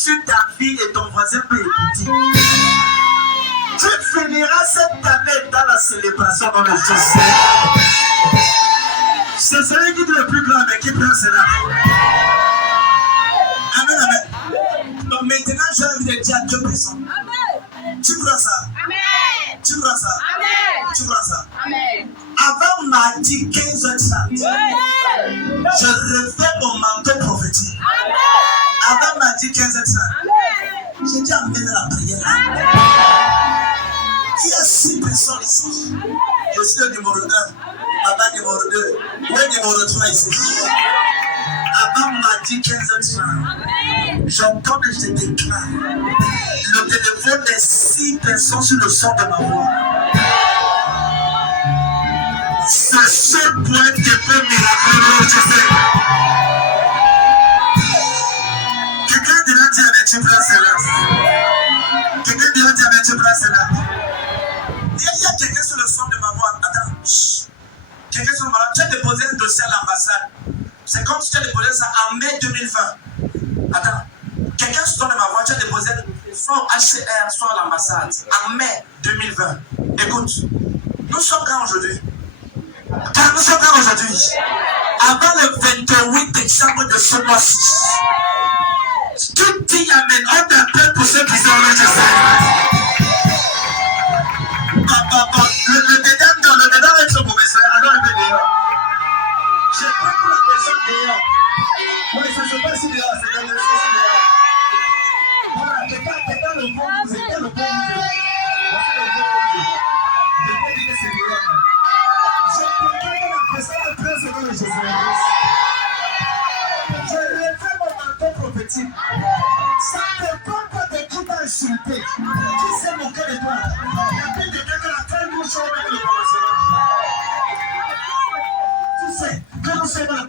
sur ta vie et ton voisin peut écouter. Tu finiras cette année dans la célébration dans le Jésus. C'est celui qui est le plus grand, mais qui prend cela. Amen, amen. Donc maintenant, j'ai envie de dire à 2 personnes. Amen. Tu prends ça. Amen. Tu prends ça. Amen. Tu prends ça. Amen. Avant mardi 15h30, je refais mon manteau prophétique. Amen. Avant mardi 15h30, j'ai dit amen à la prière. Amen. Il y a 6 personnes ici. Amen. Je suis le numéro 1, papa numéro 2, le numéro 3 ici. Avant mardi 15h30, j'entends et je déclare le téléphone des 6 personnes sur le son de ma voix. C'est ce point qui peut miraculeusement, je sais. Quelqu'un dira dire avec tu prends cela. Quelqu'un dira dire avec tu prends cela. Il y a quelqu'un sur le son de ma voix. Attends. Quelqu'un sur ma voix. Tu as déposé un dossier à l'ambassade. C'est comme si tu as déposé ça en mai 2020. Attends. Quelqu'un sur de ma voix, tu as déposé soit HCR, soit à l'ambassade en mai 2020. Écoute, nous sommes quand aujourd'hui? Car nous sommes quand aujourd'hui? Avant le 28 décembre de ce mois-ci. Tout dit amen. On t'appelle pour ceux qui sont là, je sais. Le dedans est trop mauvais. Alors, il est dehors. Je prends pour la personne dehors. Oui, ça se passe dehors. C'est comme ça, dehors. Voilà, quelqu'un le bon, vous êtes le bon. Je peux dire que c'est dehors. Je prends la personne de 13 secondes de Jésus. Je refais mon manteau prophétique. Ça ne dépend pas de qui t'a insulté. Qui s'est moqué de toi? Il y a plus de quelqu'un qui a fait une chose avec le commencement. Tu sais, que nous sommes là.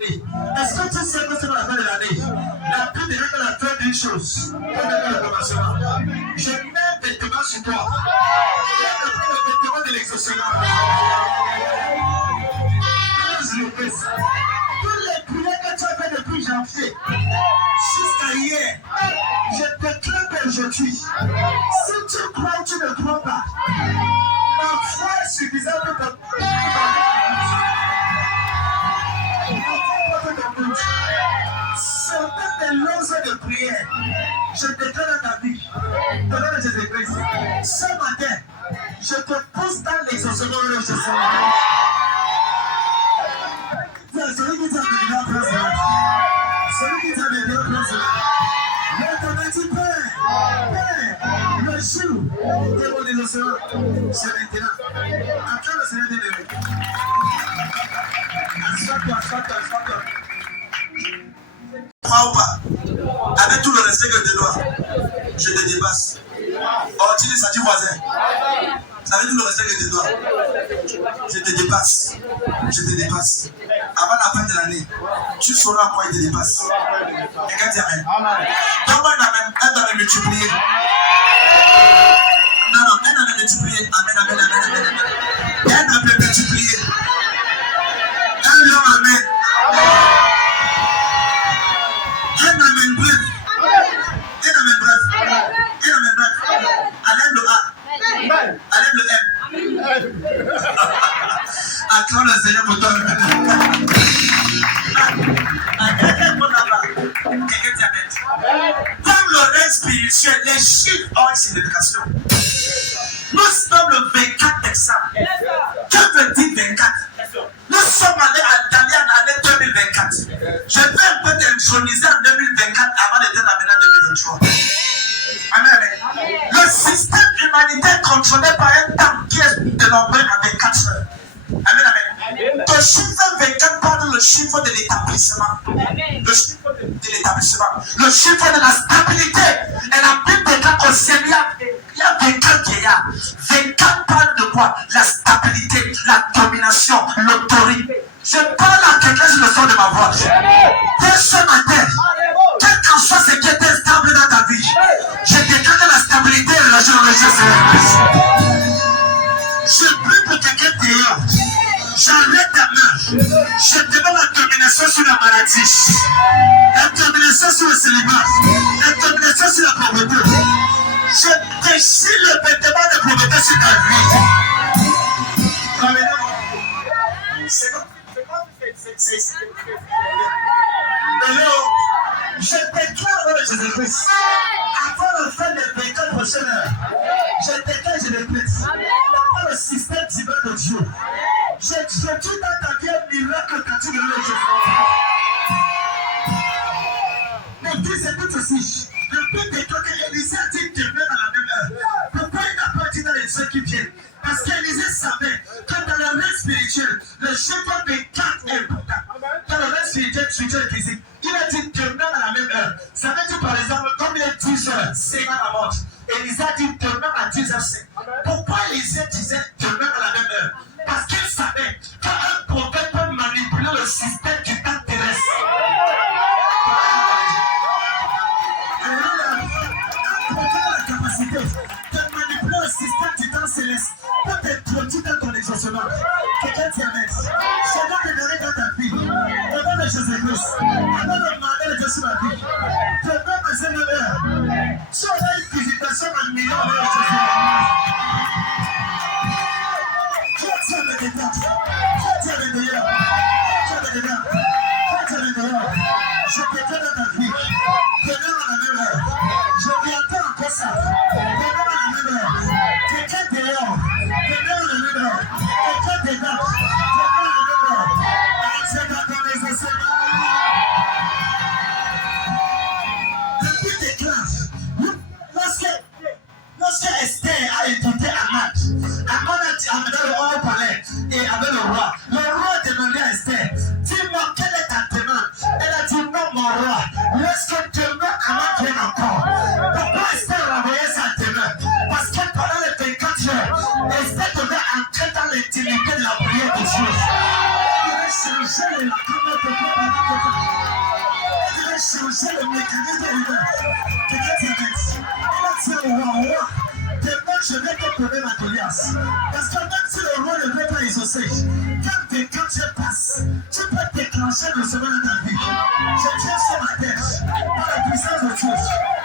Est-ce que tu sais que c'est la fin de l'année? La plus de quelqu'un qui a fait une chose avec le commencement. Je mets des vêtements sur toi. Je mets le vêtement de l'exaucement. Toutes les prières que tu as fait depuis janvier jusqu'à hier, je déclare qu'aujourd'hui, si tu crois ou tu ne crois pas, ma foi est suffisante pour ton certaines des longues heures de prière, je déclare dans ta vie, dans le nom de Jésus-Christ, ce matin, je te pousse dans l'exaucement de Jésus. Celui qui t'a donné la place, celui qui t'a donné la place, l'automatique Père, le chou, de mon innocent, c'est maintenant. Attends le Seigneur de Dieu. Assois-toi. Crois ou pas, avec tout le respect que je te dois, je te dépasse. Oh, tu dis ça, tu voisin. Avec tout le respect que je te dois, je te dépasse. Avant la fin de l'année, tu sauras à quoi il te dépasse. Quelqu'un dit amen. Comment elle va me multiplier? Non, elle va me multiplier. Amen. Elle va me multiplier. Un long amen. Un amen bref. Enlève le A. Enlève le M. Acclame le Seigneur pour toi. Dans le règne spirituel, les chiffres ont une signification. Nous sommes le 24 décembre. Que veut dire 24? Nous sommes allés en année 2024. Je vais un peu t'introniser en 2024 avant de t'amener en 2023. Amen. Le système humanitaire contrôlé par un temps qui est dénombré à 24 heures. Amen. Le chiffre 24 parle le chiffre de l'établissement. Le chiffre de l'établissement. Le chiffre de la stabilité. Et la Bible déclare au ciel, il y a 24 vieillards. 24 parle de quoi? La stabilité, la domination, l'autorité. Je parle à quelqu'un sur le son de ma voix. Dès ce matin, quel qu'en soit ce qui est instable dans ta vie, je déclare la stabilité et la joie de Jésus. Je prie pour quelqu'un dehors. J'arrête ta main. Je demande la domination sur la maladie. La domination sur le célibat. La sur ta vie. C'est bon. Hello. Je déclare au nom de Jésus-Christ. Avant la fin des 24 prochaines heures, je déclare, je répète, dans le système divin de Dieu, je dis dans ta vie un miracle quand tu le Jésus. Mais dis, écoute ceci. Le but est que Élisée a dit demain à la même heure. Pourquoi il n'a pas dit dans les heures qui viennent? Parce qu'Élisée savait que dans le règne spirituel, le chemin des 4 est important. Dans le règne spirituel, et physique, il a dit demain à la même heure. Ça veut dire par exemple, comme il est 10 heures, c'est dans la montre. Élisée a dit demain à 10h05. Pourquoi Élisée disait demain à la même heure? Parce qu'il savait qu'un prophète peut manipuler le système du temps terrestre. La capacité de manipuler le système du temps céleste pour t'introduire dans ton exaucement. Quelqu'un t'y amène. Je dois te donner dans ta vie. Au nom de Jésus-Christ. Avant de demander le Dieu sur ma vie. Demain, à 0h, tu auras une visitation à 1 million de Jésus. Dieu tient le dedans. Dieu tient le dehors. Dieu tient le dedans. Dieu tient le dehors. Je te donne dans ta vie. Demain, à la même heure. Je viendrai encore ça. Demain, à la même heure. Quelqu'un dehors. Demain, à la même heure. Quelqu'un dedans. Demain, à la même heure. C'est dans ton exaucement. Le but est clair. Lorsque Esther a écouté Aman a dit dans le haut palais et avec le roi a demandé à Esther, dis-moi quelle est ta demande? Elle a dit non mon roi, lorsque demain Aman vienne encore. Pourquoi Esther a envoyé sa demande? Parce que pendant les 24 heures, Esther devait entrer dans l'intimité de la prière de Dieu. Elle devait changer la caméra de Dieu. Elle devait changer le mécanisme de Dieu. C'est le roi. Demain, je vais te donner ma déliance. Parce que même si le roi ne veut pas exaucer, quand tes quartiers passent, tu peux déclencher le sommeil de ta vie. Je tiens sur ma tête, par la puissance de Dieu.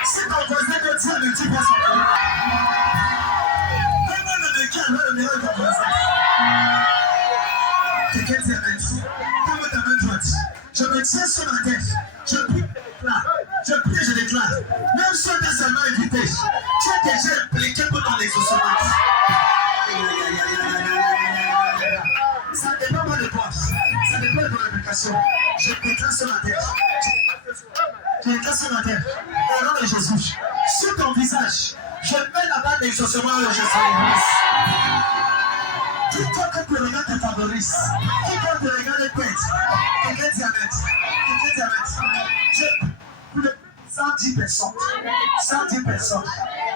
Si ton voisin te tient, ne dis pas son nom. Comment le vécu le meilleur de ton voisin? Quelqu'un dit amen. Comme ta main droite, je me tiens sur ma tête. Je prie. Je prie et je déclare, même si on t'a seulement invité, tu es déjà impliqué pour ton exaucement. Ça ne dépend pas de toi, ça dépend de ton implication. Je déclare ce matin, je déclare ce matin, au nom de Jésus, sur ton visage, je mets la balle d'exaucement de Jésus. Quiconque que le regard te favorise, quiconque te regarde le pète, quelqu'un dit amen, quelqu'un dit amen. 110 personnes. 110 personnes.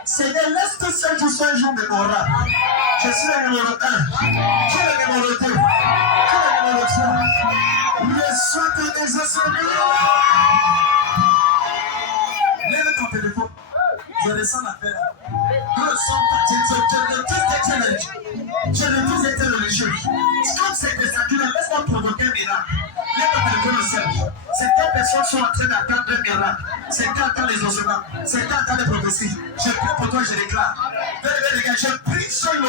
Seigneur, laisse que ce jour soit un jour mémorable. Je suis le numéro 1. Qui est le numéro 2? Qui est le numéro 3? Reçois ton exaucement. Lève ton téléphone. Je descends l'appel. Je ne tous été religieux. Comme c'est des sacrés, laisse-moi provoquer un miracle. Lève ton téléphone au ciel. Certaines personnes sont en train d'attendre un miracle. Certains attendent les ossements. Certains attendent les prophéties. Je prie pour toi, je déclare. Je prie sur le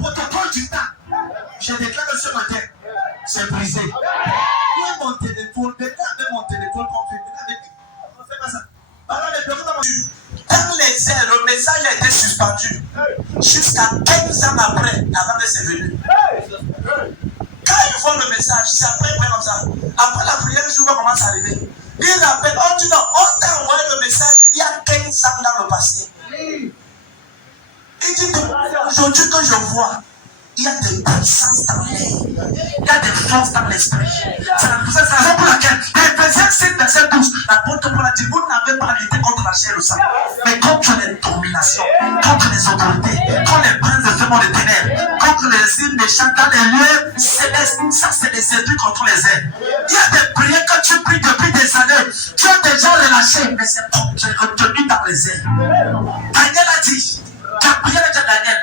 protocole du temps. Je déclare que ce matin, c'est brisé. Où est mon téléphone? Regardez mon téléphone qu'on fait. On fait pas ça. Dans les airs, le message a été suspendu jusqu'à 15 ans après, avant que c'est venu. Quand ils voient le message, c'est après comme ça. Après la prière, le jour va commencer à arriver. Ils rappellent, on dit non, on t'a envoyé le message il y a 15 ans dans le passé. Il dit aujourd'hui que je vois, il y a des puissances dans l'air, il y a des forces dans l'esprit. C'est la raison pour laquelle, Éphésiens 7, verset 12, l'apôtre Paul a dit, vous n'avez pas lutté contre la chair et le sang, mais contre les dominations, contre les autorités, contre les princes de ce monde des ténèbres, contre les signes méchants dans les lieux célestes. Ça, c'est les esprits contre les ailes. Il y a des prières que tu pries depuis des années, tu as déjà relâché, mais c'est comme tu es retenu dans les ailes. Daniel a dit, tu as prié avec Daniel,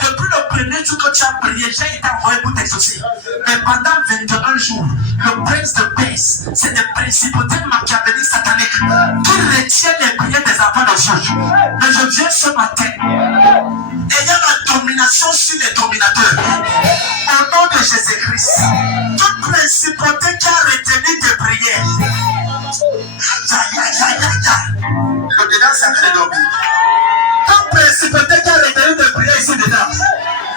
depuis le premier jour que tu as prié, j'ai été envoyé pour t'exaucer. Mais pendant 21 jours, le prince de Perse, c'est des principautés machiavéliques sataniques qui retiennent les prières des enfants de le jour. Mais je viens ce matin, ayant la domination sur les dominateurs. Au nom de Jésus-Christ, toute principauté qui a retenu tes prières. Le dedans sacré dormir. Toute principauté qui a retenu tes prières ici dedans. Il n'y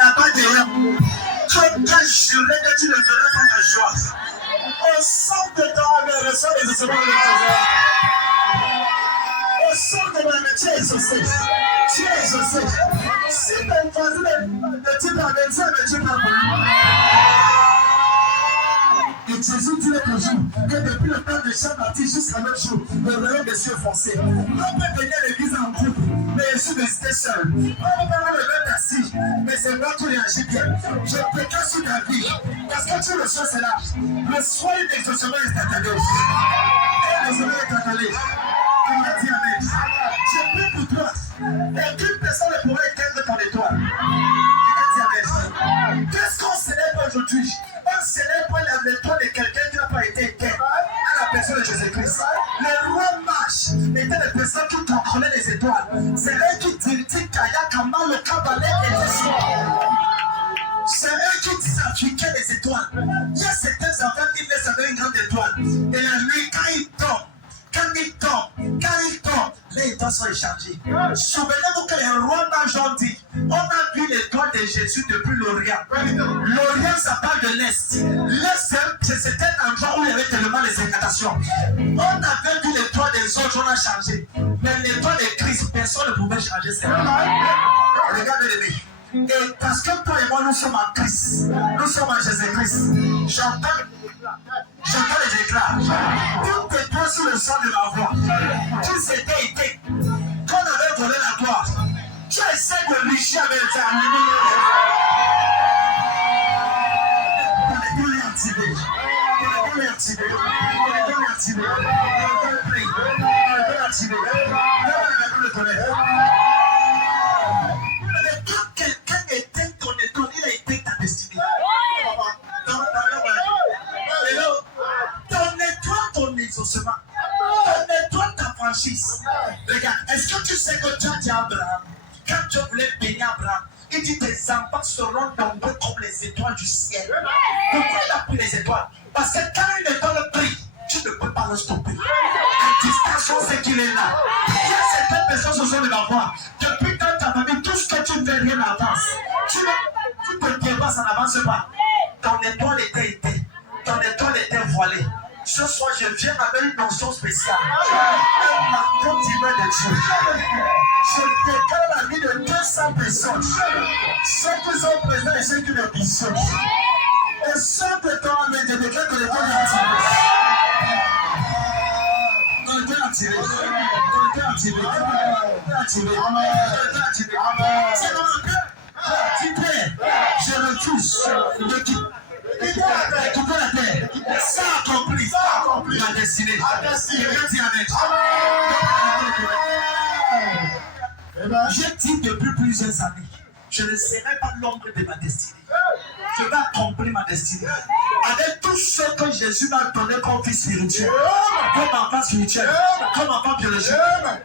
a pas de rien. Tu as juré que tu ne verras pas ta joie. Au sang de ton reçoit les ossements de la au sang de mon tu es exaucé. Tu es exaucé. Si ton voisin ne dit pas mais tu pas et Jésus dit l'autre jour que depuis le temps de Jean-Baptiste jusqu'à notre jour, le royaume des cieux foncé. On peut venir à l'église en groupe, mais Jésus restait seul. On peut avoir le même assis, mais c'est moi qui réagis bien. Je précale sur ta vie, parce que tu reçois cela. Le soin d'exaucement est attendé. Et l'exaucement est attendé. On m'a dit Amen. Je prie pour toi. Aucune personne ne pourrait éteindre ton étoile. Qu'est-ce qu'on célèbre aujourd'hui? On célèbre l'étoile de quelqu'un qui n'a pas été éteint à la personne de Jésus-Christ. Le roi Marche était les personnes qui contrôlaient les étoiles. C'est eux qui dictaient comment le cabaret était sûr. C'est eux qui trafiquaient les étoiles. Il y a certains enfants qui laissent avec une grande étoile. Et la nuit, quand ils tombent, les étoiles sont échangées. Souvenez-vous que le roi Mage ont dit, on a vu l'étoile de Jésus depuis l'Orient. L'Orient, ça parle de l'Est. L'Est, c'était un endroit où il y avait tellement les incantations. On avait vu l'étoile des autres, on a changé. Mais l'étoile de Christ, personne ne pouvait changer celle-là. Regardez-les. Et parce que toi et moi, nous sommes en Christ. Nous sommes en Jésus-Christ. J'entends les éclats. Tout est toi sur le sang de ma voix. Tu s'étais été. Qu'on avait volé la gloire. Tu essaies de licher avec les animaux. On est activé. On est activé. On est activé. On est activé. Quelqu'un était ton étoile, il a été ta destinée. Ton étoile, ton exaucement. Ton étoile, ta franchise. Regarde, est-ce que tu sais que Dieu a dit à Abraham, quand Dieu voulait bénir Abraham, il dit tes enfants seront nombreux comme les étoiles du ciel. Pourquoi il a pris les étoiles? Parce que quand une étoile brille, tu ne peux pas le stopper. À distance, on sait qu'il est là. Il y a certaines personnes sur le voix. Depuis quand ta famille, tout ce que tu ne fais, rien n'avance. Tu te dépasses, ça n'avance pas. Ton étoile était éteinte. Ton étoile était voilée. Ce soir, je viens avec une notion spéciale. Un marteau divin de Dieu. Je déclare la vie de 200 personnes. Ceux qui sont présents et ceux qui ne sont pas. Et ceux de ton âme, je déclare que l'étoile est activée. On est activé. On est activé. On est activé. On est activé. C'est dans le cœur. Tu pries. Je refuse de quitter. Couper la terre, ça accomplit la destinée. Quelqu'un dit Amen. J'ai dit depuis plusieurs années, je ne serai pas l'ombre de ma destinée. Je vais accomplir ma destinée. Avec tout ce que Jésus m'a donné comme fils spirituel, comme enfant spirituel, comme enfant biologique.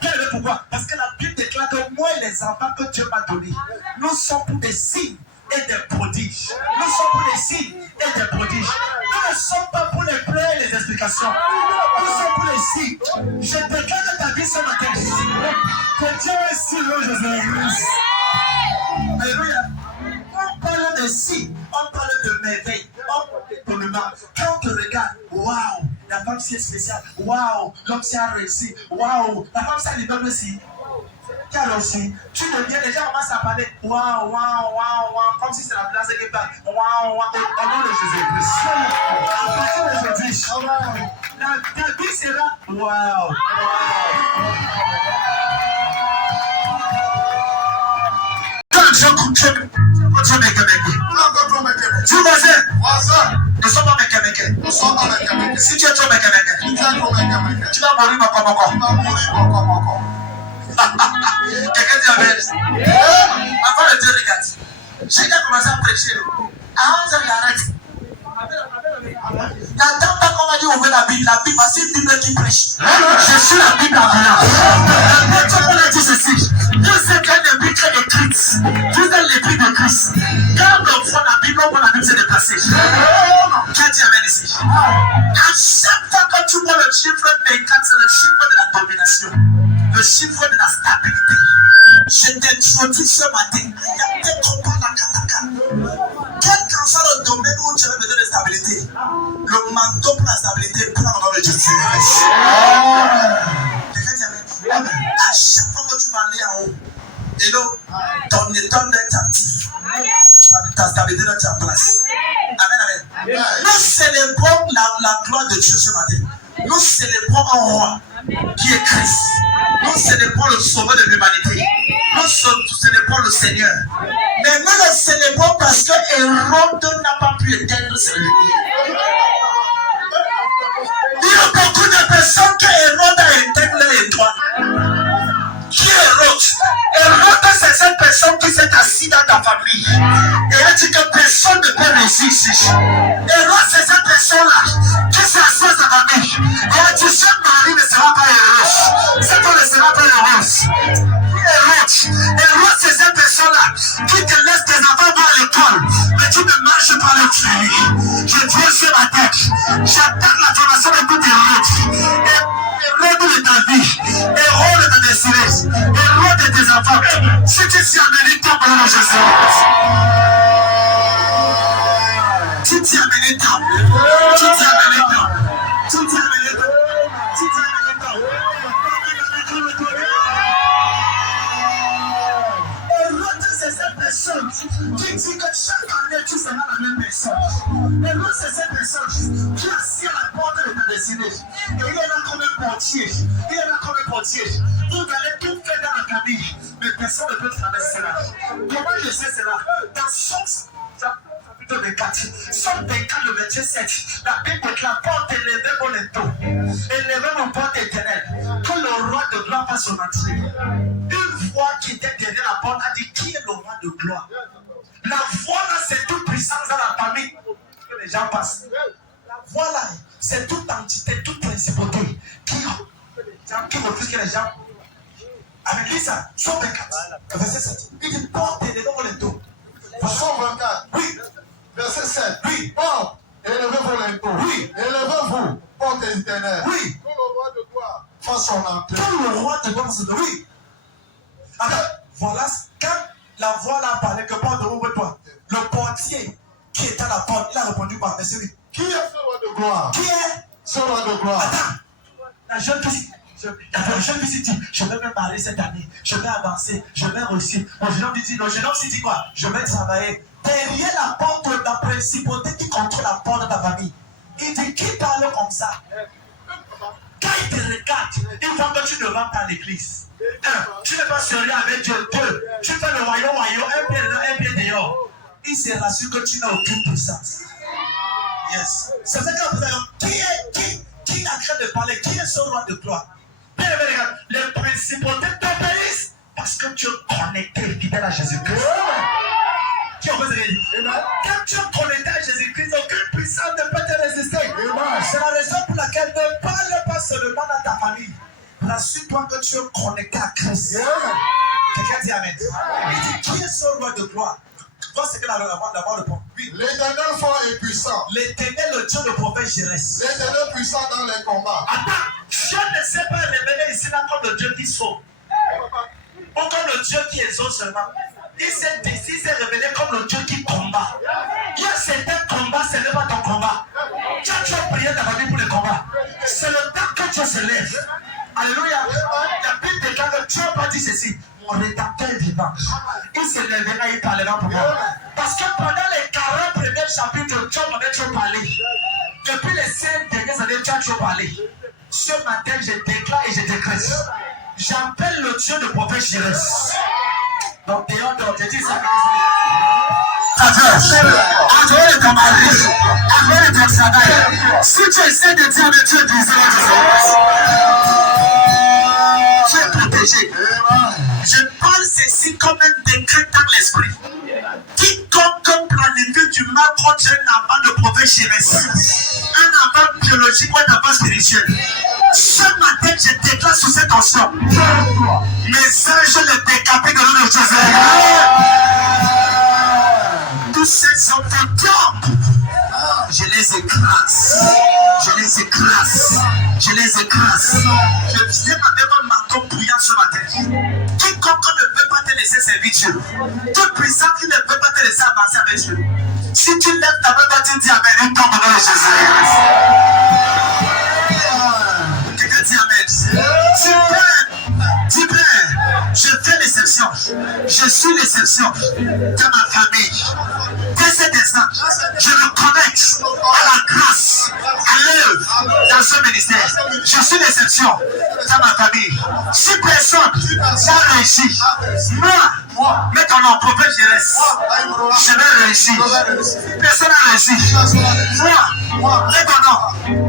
Quel est le pourquoi? Parce que la Bible déclare que moi et les enfants que Dieu m'a donnés, nous sommes pour des signes et des prodiges. Nous sommes pour des signes et des prodiges. Nous ne sommes pas pour les plaies et les explications. Nous sommes pour les signes. Je déclare que ta vie ce matin. Que Dieu est si loin, Jésus-Christ. Alléluia. On parle de signes, on parle de merveilles, on parle d'étonnement. Quand on te regarde, waouh, la femme si est spéciale. Waouh, l'homme si a réussi. Waouh, la femme si a l'immeuble aussi. Car aussi, tu deviens déjà commence à parler waouh, waouh, waouh, waouh, comme si c'est la place qui parle. Waouh, waouh, au nom de Jésus-Christ. À partir d'aujourd'hui, ta vie sera waouh. Quand je coupe, tu m'es Québécois. Tu vois, nous sommes pas Québécois. Si tu es trop Québécois, tu vas mourir comme encore. Quelqu'un dit Amen. Avant de Dieu, regarde. J'ai déjà commencé à prêcher. Ah, ça arrête. N'attends pas qu'on va dire ouvrir la Bible, parce que c'est une Bible qui prêche. Je suis la Bible en dit ceci. Vous êtes un épître de Christ. Vous êtes l'épître de Christ. Quand on voit la Bible, on voit la Bible se déplacer. Qui a dit amen ici? À chaque fois que tu vois le chiffre 24, c'est le chiffre de la domination. Le chiffre de la stabilité. Je t'introduis ce matin. Il y a des copains dans Kataka. Quel qu'en soit le domaine où tu as besoin de stabilité, le manteau pour la stabilité prend dans le Jésus. À chaque fois que tu vas aller en haut, et là, ton état est actif. Ta stabilité est en place. Amen, amen. Nous célébrons la gloire de Dieu ce matin. Nous célébrons un roi qui est Christ. Nous célébrons le sauveur de l'humanité. Nous célébrons le Seigneur. Mais nous le célébrons parce que Hérode n'a pas pu éteindre ses lumières. Il y a beaucoup de personnes que Hérode a éteint les étoiles. Qui est Hérode? Hérode, c'est cette personne qui s'est assise dans ta famille. Et elle dit que personne ne peut réussir. Hérode, c'est cette personne-là qui s'est assise dans ta famille. Et elle dit, ce mari ne sera pas heureuse. Cette femme ne sera pas heureuse. Hérode, c'est cette personne-là qui te laisse tes enfants à l'école. Mais tu ne marches pas le tuer. Je viens sur ma tête. J'attaque la formation de tout Hérode. Hérode de ta vie. Hérode de ta destinée. Hérode de tes enfants. Si tu es amené, ton nom de Jésus. Si tu es amené, ton. Si tu es amené, ton. Si tu es amené, ton. Si tu es amené, ton. Hérode, c'est cette personne qui dit que chaque année tu seras la même personne. Hérode, c'est cette personne qui assis à la porte de ta destinée. Et il est là comme un portier. Il est là comme un portier. Vous allez tout faire dans la famille, mais personne ne peut traverser cela. Comment je sais cela? Dans Somme chapitre 24, Somme 24, le verset 7, la Bible déclare: porte élevée pour les taux, élevez mon porte éternelle, que le roi de gloire fasse son entrée. Une voix qui était derrière la porte a dit: qui est le roi de gloire? La voix là, c'est toute puissance dans la famille que les gens passent. La voix là, c'est toute entité, toute principauté qui refuse que les gens. Avec lui, ça, Somme 24, verset 7. Il dit: porte élevée pour les taux. Somme 24. Oui. Verset 7. Oui. Porte, élevez-vous les taux. Oui. Élevez-vous, porte éternelle. Oui. Que le roi de gloire fasse son entrée. Quand le roi te donne ce don, oui. Alors, voilà, quand la voix là parlait que porte ouvre-toi, le portier qui était à la porte, il a répondu par verset 8. Qui est ce roi de gloire? Qui est Ce roi de gloire. Attends, la jeune fille. Le jeune fille dit: je vais me marier cette année, je vais avancer, je vais réussir. Le jeune homme dit quoi? Je vais travailler. Derrière la porte de la principauté qui contrôle la porte de ta famille. Il dit: qui parle comme ça? Quand il te regarde, il voit que tu ne vas pas à l'église. Tu n'es pas sérieux avec Dieu. Deux, tu fais le royaume, un pied dedans, un pied dehors. Il se rassure que tu n'as aucune puissance. Yes. C'est ça que vous avez. Qui est en train de parler? Qui est ce roi de gloire? Les principautés t'obéissent parce que tu es connecté fidèle à Jésus-Christ. Qui ont besoin de quand tu es connecté à Jésus-Christ, aucune puissance ne peut te résister. C'est la raison pour laquelle ne parle pas seulement dans ta famille. Rassure-toi que tu es connecté à Christ. Quelqu'un dit amen. Il dit: qui est ce roi de gloire? Vois ce que la voix répond. Oui. L'éternel fort et puissant. L'éternel, le Dieu de prophète Jérès. L'éternel puissant dans les combats. Attends, Dieu ne s'est pas révélé ici là comme le Dieu qui sauve. Ou comme le Dieu qui exauce seulement. Il s'est révélé comme le Dieu qui combat. Il y a certains combats, ce n'est pas ton combat. Tu as prié dans la vie pour les combats. C'est le temps que Dieu se lève. Alléluia. La Bible déclare que Dieu n'a pas dit ceci: mon rédacteur est vivant. Il se lèvera, il parlera pour moi. Parce que pendant les 40 premiers chapitres, Dieu m'avait trop parlé. Depuis les 5 dernières années, tu as trop parlé. Ce matin, je déclare et je décrète. J'appelle le Dieu de prophète Jérès. Donc, dehors, je dis ça. Adore ton mari, adore ton travail. Si tu essaies de dire de Dieu, tu es protégé. Je parle ceci comme un décret dans l'esprit. Quiconque planifie du mal contre un enfant de prophète Jérès, un enfant biologique ou un enfant spirituel, ce matin, je déclare sous cette tension: mes Jésus. Tous ces hommes de tombent. Je les écrase. Je les écrase. Je les écrase. Je viens avec un manteau brillant ce matin. Quiconque ne veut pas te laisser servir Dieu. Tout puissant qui ne veut pas te laisser avancer avec Dieu. Si tu lèves ta main, tu dis Amen. Il tombe dans Jésus. Quelqu'un dit Amen. Dis bien. Je fais l'exception. Je suis l'exception de ma famille. Dès cet instant, je me connecte à la grâce, à l'œuvre dans ce ministère. Je suis l'exception de ma famille. Si personne n'a réussi, moi, mais ton nom, prophète, je vais réussir. Si personne n'a réussi, moi, mais ton nom,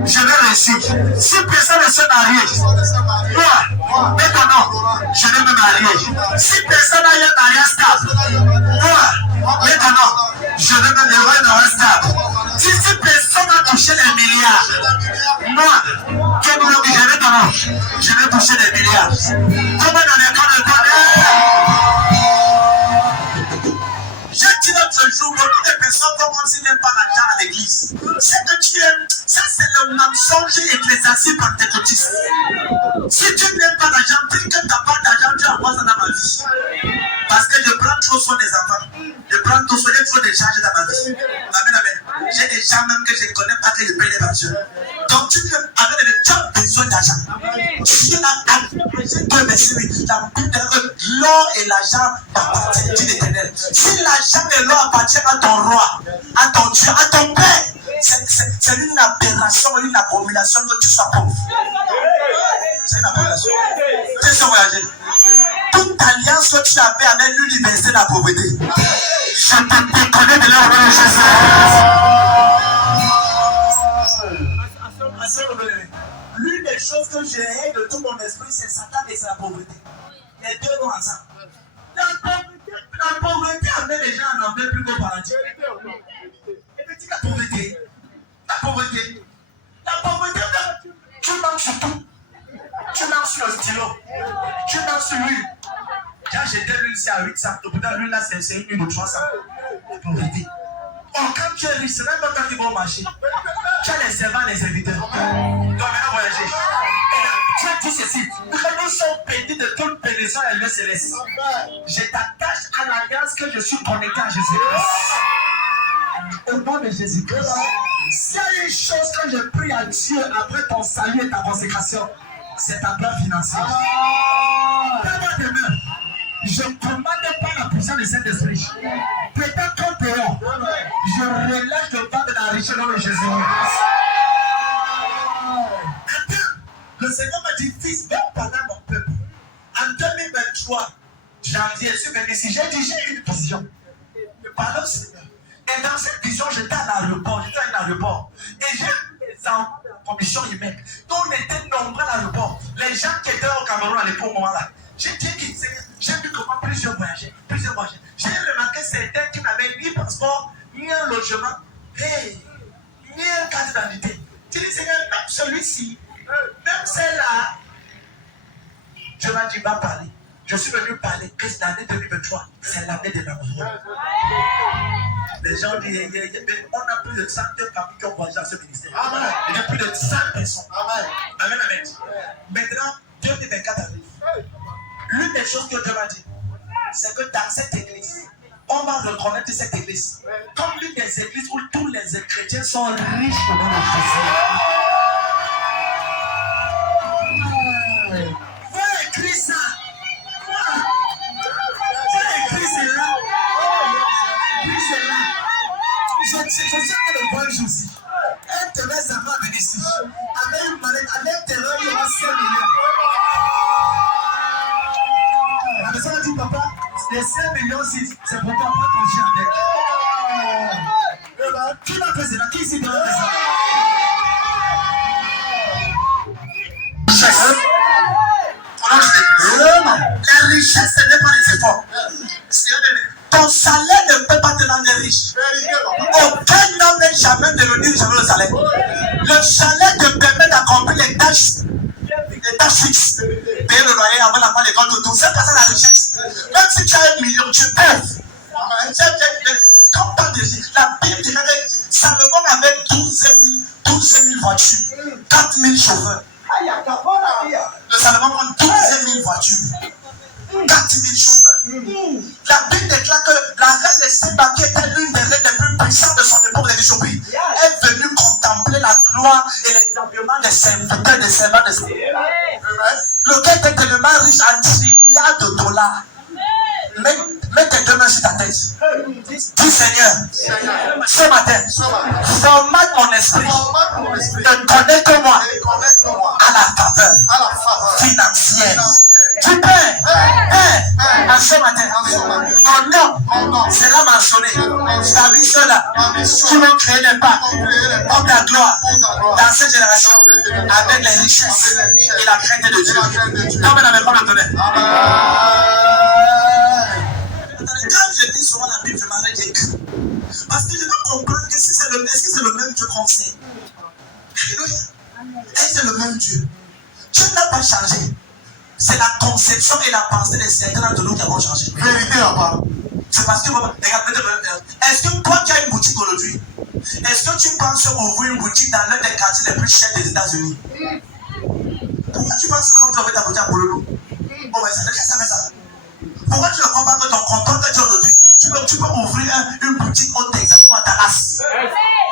je vais réussir. Si personne ne s'est marié, moi, mais ton nom, je vais me marier. Si personne n'a eu un mariage stable, moi, maintenant, je vais me lever dans un stable. Si personne n'a touché les milliards, moi, je vais toucher les milliards. Comment dans l'école de j'ai dit l'autre jour, beaucoup de personnes commencent à n'aiment pas l'argent à l'église. C'est que tu aimes, ça c'est le mensonge ecclésiastique pentecôtiste. Si tu n'aimes pas l'argent, prie que tu n'as pas d'argent, tu vas ça dans ma vie. Parce que je prends trop soin des enfants. Je prends trop soin, il faut des charges dans ma vie. Amen, amen. J'ai des gens même que je ne connais pas que je paye les factures. Donc tu as besoin d'argent. Tu as l'or et l'argent appartiennent à l'Éternel. Si l'argent et l'or appartiennent à ton roi, à ton Dieu, à ton père, c'est une aberration, une abomination que tu sois pauvre. C'est une abomination. Tu sais voyager. Toute alliance que tu avais avec l'université de la pauvreté, je te déconnais de l'ordre de Jésus. L'une des choses que j'ai hais de tout mon esprit, c'est Satan et c'est la pauvreté. Les deux vont ensemble. La pauvreté amène les gens à n'en faire plus qu'au paradis. Et puis la pauvreté, tu manges sur tout. Tu manges sur le stylo. Tu manges sur l'huile. Quand j'étais l'huile, c'est à 800. Au bout de l'huile, là, c'est une huile de 300. La pauvreté. Oh, quand tu es riche, c'est même pas quand tu vas au marché. Tu as les servants, les serviteurs. Donc maintenant, voyager. Tu as dit ceci. Nous sommes bénis de toute bénédiction et le céleste. Je t'attache à l'alliance que je suis connecté à Jésus-Christ. Au nom de Jésus-Christ. S'il y a une chose que je prie à Dieu après ton salut et ta consécration, c'est ta peur financière. Pendant demain, je commande par la puissance de Saint-Esprit. Peut-être qu'en dehors, je relâche le vent de la richesse dans le Jésus-Christ. Le Seigneur m'a dit, fils, même pendant mon peuple, en 2023, janvier, je suis venu ici, j'ai dit, j'ai une vision. Pardon, Seigneur. Et dans cette vision, j'étais à l'aéroport, et j'ai des enfants en commission humaine. Donc on était nombreux à l'aéroport. Les gens qui étaient au Cameroun à l'époque, moment-là, j'ai dit, j'ai vu comment plusieurs voyageaient. J'ai remarqué certains qui n'avaient ni passeport, ni un logement, ni un carte d'identité. J'ai dit, Seigneur, même celui-ci, même celle-là, je m'ai dit, va parler. Je suis venu parler que l'année 2023, c'est l'année de l'amour. Les gens disent, on a plus de 100 familles qui ont voyagé à ce ministère. Amen. Il y a plus de 100 personnes. Amen. Amen, amen. Maintenant, 2024 arrive. L'une des choses que Dieu m'a dit, c'est que dans cette église, on va reconnaître cette église comme l'une des églises où tous les chrétiens sont riches au nom de Jésus. Voilà écrit ça. Je sais que le voyage aussi. Elle te met sa main venir ici. Avec une mallette, à l'intérieur, il y aura 5 millions. La personne a dit, papa, les 5 millions, c'est pour toi, pas ton chien avec. Qui m'a fait ça? Qui ici doit faire ça? La richesse, ce n'est pas les efforts. Ton salaire ne peut pas te rendre riche. Aucun homme n'est jamais devenu riche avec le salaire. Le salaire te permet d'accomplir les tâches fixes. Payer le loyer, avoir la part des comptes autour. C'est pas ça la richesse. Même si tu as 1 million, tu peux. Quand on parle de la Bible dit que Salomon avait 12 000 voitures, 4 000 chauffeurs. Le Salomon compte 12 000 voitures, 4 000 chauffeurs. La Bible déclare que la reine de Séba, qui était l'une des reines les plus puissantes de son époque de l'Éthiopie, est venue contempler la gloire et les environnements des serviteurs, des servants de Séba. Le gars était tellement riche en trilliards de dollars. Mets tes deux mains sur ta tête. Dis Seigneur, ce matin, formate mon esprit de connecte-moi à la faveur financière du Père. En ce matin, mon nom sera mentionné. Ta vie cela, tu vas créer des pas pour ta gloire dans cette génération avec les richesses et la crainte de Dieu. Non, mais n'avez pas le donner. Quand je dis souvent la Bible, je m'arrête d'écrire. Parce que je veux comprendre que est-ce que c'est le même Dieu qu'on sait. Alléluia. Est-ce que c'est le même Dieu? Dieu n'a pas changé. C'est la conception et la pensée de certains d'entre nous qui avons changé. Vérité là-bas. C'est parce que, regarde, est-ce que toi qui as une boutique aujourd'hui, est-ce que tu penses ouvrir une boutique dans l'un des quartiers les plus chers des États-Unis? Pourquoi tu penses que tu vas ouvrir ta boutique à Bololo? Oh, mais ça fait ça. Pourquoi tu ne crois pas que ton compteur que tu as aujourd'hui, tu peux ouvrir une boutique au Texas ou à Dallas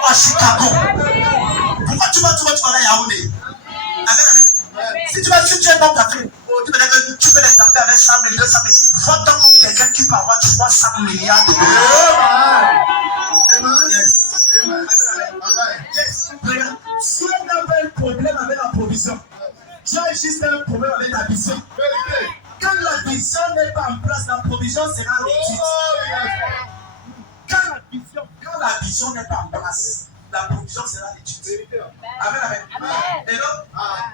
ou à Chicago? Pourquoi tu vas à Yaoundé? Si tu es un homme d'Afrique, tu fais des affaires avec 100 000, 200 000, vois-toi comme quelqu'un qui peut avoir 300 milliards de dollars. Yes. Regarde, si on n'a pas un problème avec la provision, tu as juste un problème avec la vision. Quand la vision n'est pas en place, la provision sera réduite. Quand la vision n'est pas en place, la provision sera réduite. Amen. Et donc,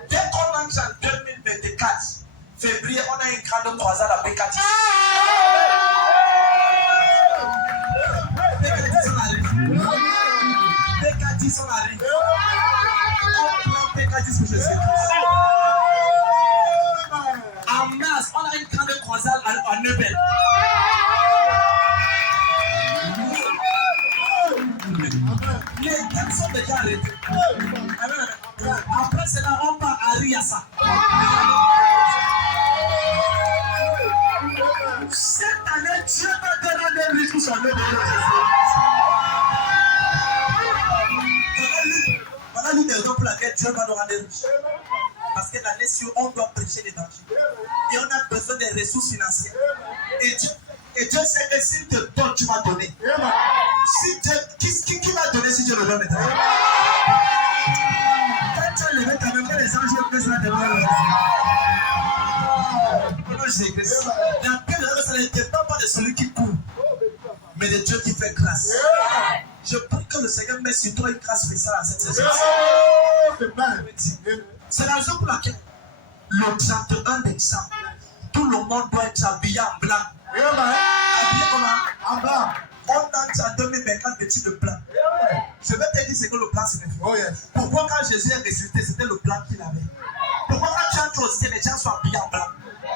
dès qu'on entre en 2024, février, on a une grande croisade à Bécatis. Bécatis, on arrive. On prend Bécatis pour Jésus-Christ. En mars, on a une grande croisade à Neubel. Les thèmes sont déjà arrêtés. Après cela, on part à Riassa. Cette année, Dieu va te rendre riche pour son nom. Voilà l'une des raisons pour laquelle Dieu va nous rendre riches. Parce que l'année sur on doit prêcher l'évangile. Et on a besoin des ressources financières. Et Dieu sait que s'il te donne, tu vas donner. Qui va donner si Dieu le donne maintenant? Quand tu as levé ta main, les anges vont faire de moi. La paix de ça ne dépend pas de celui qui court, mais de Dieu qui fait grâce. Je prie que le Seigneur met sur toi une grâce spéciale à cette saison. C'est la raison pour laquelle le 31 décembre, tout le monde doit être habillé en blanc. Habillé comment? En blanc. On entre en 2024 vêtu de blanc. Je vais te dire ce que le blanc signifie. Pourquoi quand Jésus est ressuscité, c'était le blanc qu'il avait? Pourquoi quand tu entres au ciel, les gens sont habillés en blanc?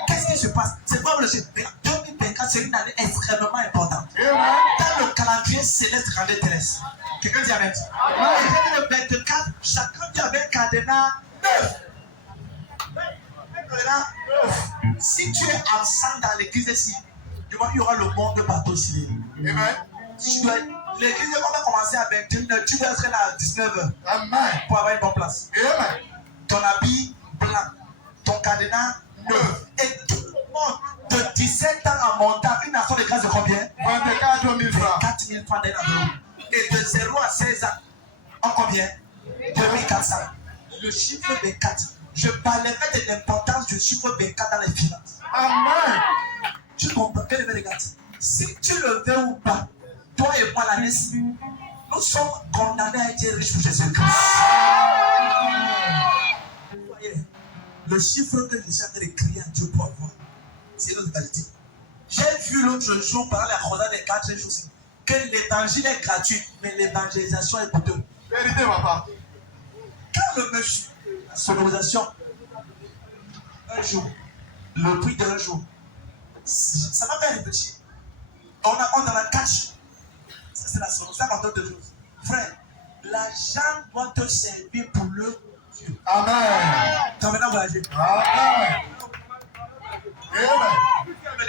Qu'est-ce qui se passe? C'est pas le Jésus. 2024, c'est une année extrêmement importante. Dans le calendrier céleste grandeur terrestre. Quelqu'un dit Amen. Et le 24, chacun dit avec un cadenas neuf. Si tu es ensemble dans l'église ici, il y aura le monde partout ici. L'église, on va commencer à 21h, tu dois être là à 19h pour avoir une bonne place. Ton habit blanc, ton cadenas neuf. Et tout le monde de 17 ans à montant, une action de grâce de combien? 24 000 francs. 4 000 francs d'un. Et de 0 à 16 ans, en combien? 2400. Le chiffre 24. Je parlerai de l'importance du chiffre 24 dans les finances. Amen. Tu comprends? Quel est le regard? Si tu le veux ou pas, toi et moi l'année, nous sommes condamnés à être riches pour Jésus-Christ. Voyez, le chiffre que je suis en train de crier à Dieu pour avoir, c'est notre qualité. J'ai vu l'autre jour, pendant la croisade des 4 jours, que l'évangile est gratuit, mais l'évangélisation est coûteuse. Vérité, papa. Quand le monsieur, sonorisation, un jour, le prix d'un jour, Ça va bien réfléchir. On a la cache. Ça, c'est la solution en d'autres choses. Frère, l'argent doit te servir pour le Dieu. Amen. Tu as maintenant voyagé. Amen.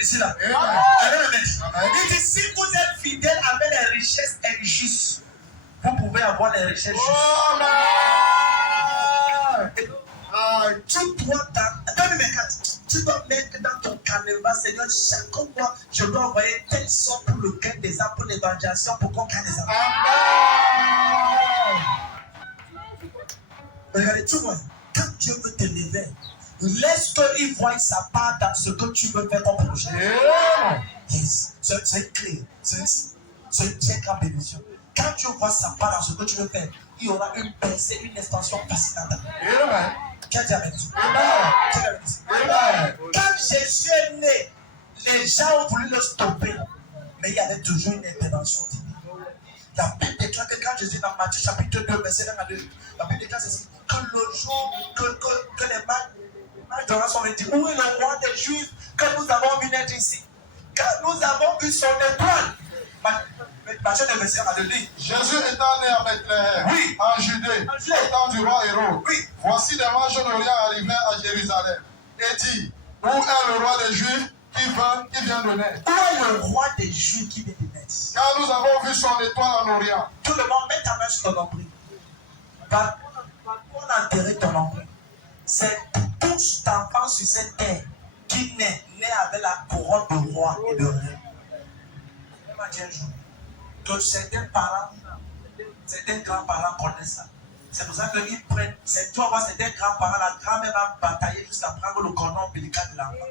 Ici là. Il dit si vous êtes fidèle avec les richesses injustes, vous pouvez avoir les richesses justes. Tu dois mettre dans ton canevas, Seigneur, chaque mois, je dois envoyer telle somme pour le gain des âmes, pour l'évangélisation, pour qu'on gagne des âmes. Regardez, tu vois, quand Dieu veut t'élever, laisse qu'il voie sa part dans ce que tu veux faire comme projet. Yes. C'est une clé. C'est une très grande bénédiction. Quand tu vois sa part dans ce que tu veux faire, il y aura une percée, une expansion fascinante. Qui a dit amen? Quand Jésus est né, les gens ont voulu le stopper, mais il y avait toujours une intervention divine. La Bible déclare que quand Jésus, dans Matthieu chapitre 2, verset 1 à 2, la Bible déclare ceci, que le jour que les mages sont venus dire, où est le roi des Juifs que nous avons vu naître ici? Quand nous avons vu son étoile. Matthieu 2, verset 1 à 2 dit, Jésus étant né à Bethléem, oui, en Judée, au temps du roi Hérode, oui, voici des mages d'Orient arrivés à Jérusalem et dit, où est le roi des Juifs qui vient de naître? Où est le roi des Juifs qui vient de naître? Car nous avons vu son étoile en Orient. Tout le monde, mets ta main sur ton nombril. Par quoi on a enterré ton nombril? C'est tout enfant sur cette terre qui naît avec la couronne de roi et de reine. On m'a dit un jour que certains parents, certains grands-parents connaissent ça. C'est pour ça qu'ils prennent, tu vas voir certains grands-parents, la grand-mère va batailler jusqu'à prendre le cordon ombilical de l'enfant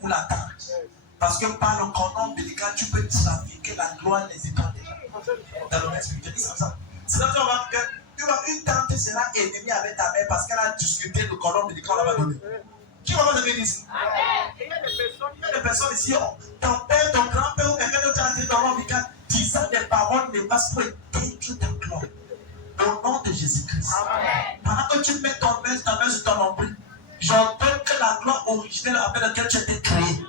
ou la tante. Parce que par le cordon ombilical, tu peux trafiquer la gloire des étoiles déjà. Dans le monde spirituel, c'est comme ça. C'est là que tu vas voir que une tante sera ennemie avec ta mère parce qu'elle a discuté le cordon ombilical qu'on va donner. Qui va venir ici? Il y a des personnes ici, ton père, ton grand-père ou quelqu'un d'autre a dit dans l'ombilical, disant des paroles néfastes pour éteindre ta gloire. Au nom de Jésus-Christ. Pendant que tu mets ta main sur ton nombril, j'entends que la gloire originelle avec laquelle tu as été créé.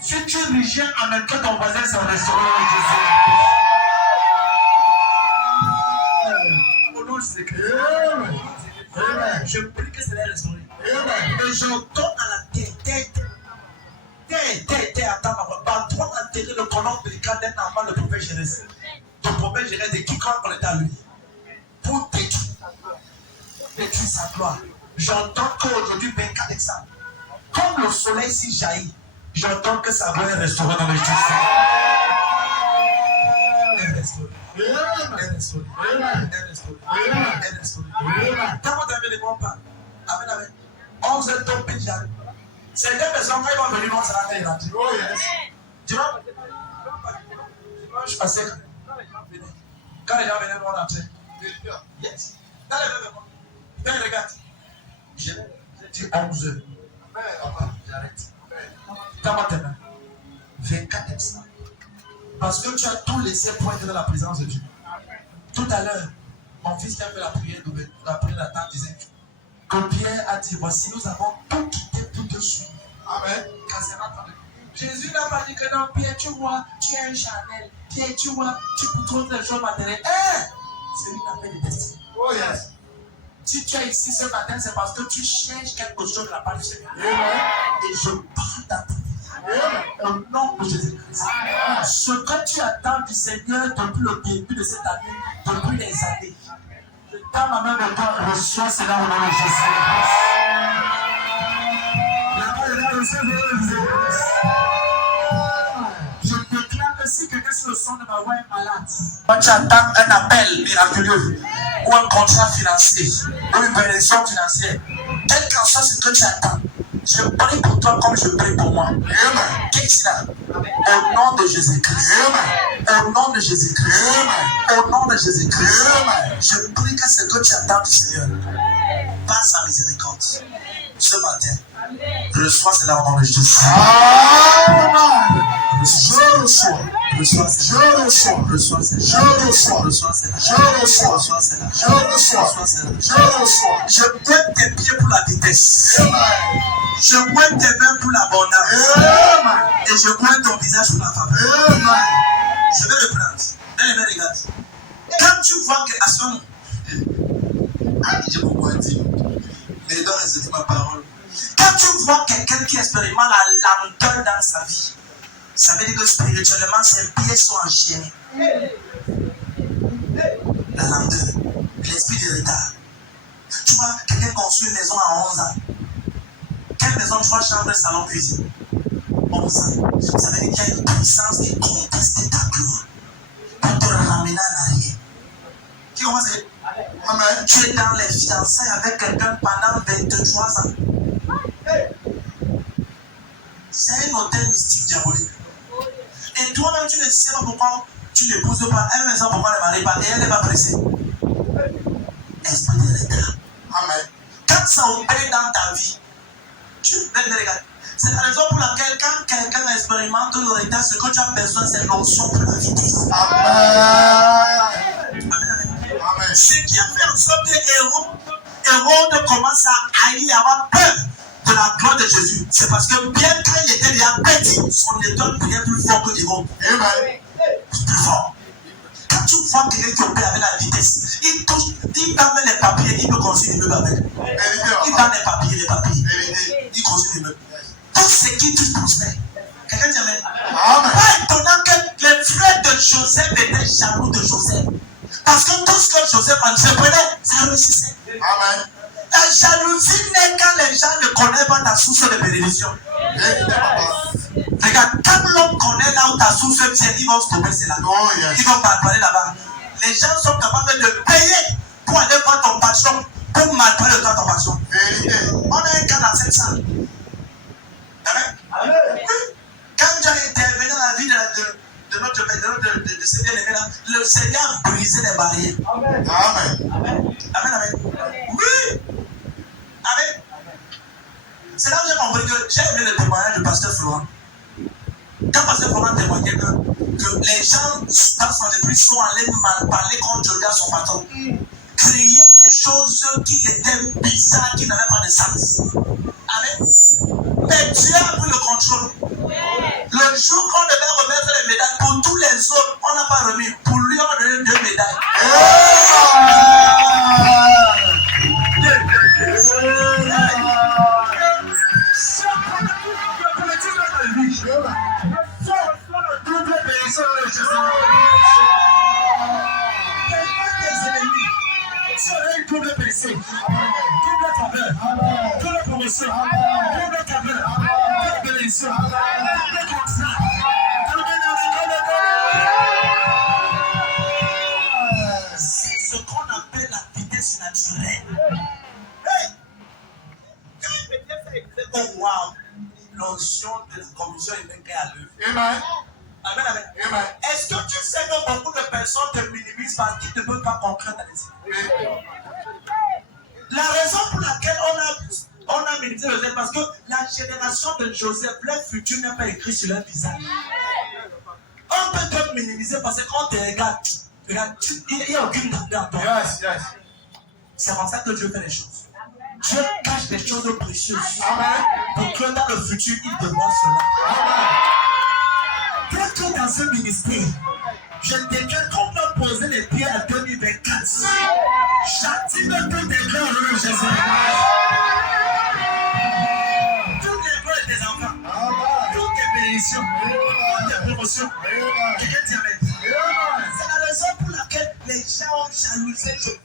Si tu rigides en même temps ton voisin, c'est un restaurant de Jésus. Au nom de Jésus-Christ. Je prie que c'est les restaurants. Mais j'entends à la tête, attends, par toi enterrer le cordon ombilical d'un enfant de prophète Jérémie. Le prophète Jérémie de quiconque on est à lui. Pour détruire sa gloire. J'entends qu'aujourd'hui, 24 décembre, comme le soleil s'y jaillit, j'entends que sa gloire est restaurée dans le Jésus. Elle est restaurée. Quand vous avez les bons pas, avec 11 heures de pays, certaines personnes, quand ils vont venir, on sera fait rentrer. Oh yes. Tu vois, je passais quand les gens venaient, on rentrait. Yes. Dans les mêmes moments. Quand ils regardent, j'ai dit 11 heures. J'arrête. Dans ma tête, 24 décembre. Parce que tu as tout laissé pour être dans la présence de Dieu. Tout à l'heure, mon fils qui a fait la prière d'attente disait que Pierre a dit, voici, nous avons tout quitté, tout te suivre. Amen. Jésus n'a pas dit que non, Pierre, tu vois, tu es un Chanel. Pierre, tu vois, tu peux trouver des choses matérielles. C'est une affaire de destin. Oh yes. Si tu es ici ce matin, c'est parce que tu cherches quelque chose de la part du Seigneur. Et je parle dans ta vie. Au nom de Jésus-Christ. Ce que tu attends du Seigneur depuis le début de cette année, depuis les années, je tends ma main de toi, reçois cela au nom de Jésus-Christ. Je déclare que si quelqu'un sur le son de ma voix est malade, quand tu attends un appel miraculeux, ou un contrat financier, ou une bénédiction financière, quel qu'en soit ce que tu attends, je prie pour toi comme je prie pour moi. Qu'est-ce là? Au nom de Jésus-Christ. Au nom de Jésus-Christ. Au nom de Jésus-Christ. Je prie que ce que tu attends du Seigneur, par sa miséricorde, ce matin, reçois cela au nom de Jésus. Je reçois. Reçois cela. Je reçois. Reçois cela. Je reçois. Reçois cela. Je reçois. Reçois cela. Je reçois. Reçois cela. Je reçois. Je prends tes pieds pour la vitesse. Je Je pointe tes mains pour l'abondance. Et je pointe ton visage pour la faveur. Je vais le prendre. Dans les mains, regarde. Quand tu vois que à son je peux pas dire. Mais donc, c'était ma parole. Quand tu vois quelqu'un qui expérimente la lenteur dans sa vie, ça veut dire que spirituellement, ses pieds sont enchaînés. La lenteur, l'esprit de retard. Tu vois, quelqu'un construit une maison à 11 ans. Quelle maison? 3 chambres, salon, cuisine. 11 ans. Ça veut dire qu'il y a une puissance qui conteste ta gloire pour te ramener en arrière. Qui commence à dire? Amen. Tu es dans les fiançailles avec quelqu'un pendant 23 ans. C'est un hôtel mystique diabolique. Et toi-même, tu ne sais pas pourquoi tu n'épouses pas. Elle ne sait pas pourquoi elle ne marie pas. Et elle n'est pas pressée. Esprit de retard. Amen. Quand ça opère dans ta vie, tu regardes. C'est la raison pour laquelle quand quelqu'un expérimente le retard, ce que tu as besoin, c'est l'onction pour la vitesse. Amen. Amen. Ce qui a fait en sorte que Hérode commence à haïr, à avoir peur de la gloire de Jésus. C'est parce que bien quand il était déjà petit, son étoile brillait plus fort que Hérode. Plus fort. Quand tu vois quelqu'un qui opère avec la vitesse, il touche, il donne les papiers, il peut construire l'immeuble avec. Il donne les papiers. Il construit l'immeuble. Tout ce qui touche prospère. Quelqu'un dit Amen. Pas étonnant que les frères de Joseph étaient jaloux de Joseph. Parce que tout ce que Joseph entreprenait, ça réussissait. Amen. La jalousie naît quand les gens ne connaissent pas ta source de bénédiction. Regarde, quand l'homme connaît là où ta source vient, ils vont stopper cela. Ils vont parler là-bas. Les gens sont capables de payer pour aller voir ton patron, pour malparler de toi ton patron. On a un cas dans cette salle. Amen. Quand Dieu a intervenu dans la vie de notre de ces bien-aimés là, le Seigneur a brisé les barrières. Amen. Amen. Amen. Oui. Amen. C'est là où j'ai compris que j'ai aimé le témoignage du pasteur Florent. Quand pasteur Florent témoignait que les gens dans son esprit sont allés mal parler contre Dieu à son patron, créer des choses qui étaient bizarres, qui n'avaient pas de sens. Amen. Mais Dieu a pris le contrôle. Le jour qu'on devait remettre les médailles, pour tous les autres, on n'a pas remis. Pour lui, on a donné 2 médailles. Double blessé, double faveur, double promotion, double faveur, double bénédiction, double contrat. C'est ce qu'on appelle la vitesse naturelle. Hey! Oh wow! L'onction de la commission est même à l'œuvre. Amen. Amen, amen. Amen. Est-ce que tu sais que beaucoup de personnes te minimisent parce qu'ils ne peuvent pas concrétiser ta décision? La raison pour laquelle on a minimisé Joseph, parce que la génération de Joseph, leur futur n'est pas écrit sur leur visage. On peut te minimiser parce qu'on te regarde. Regarde, il n'y a aucune grandeur en toi. Yes. C'est comme ça que Dieu fait les choses. Dieu cache des choses précieuses. Amen. Pour que dans le futur, il te voit cela. Amen. Toi qui es dans ce ministère, je déclare qu'on va poser les pieds en 2024. J'active tous les gloires de Jésus. Toutes les gloires des enfants. Toutes les bénédictions. Toutes les promotions. Quelqu'un dit Amen. C'est la raison pour laquelle les gens ont jalousé Joseph.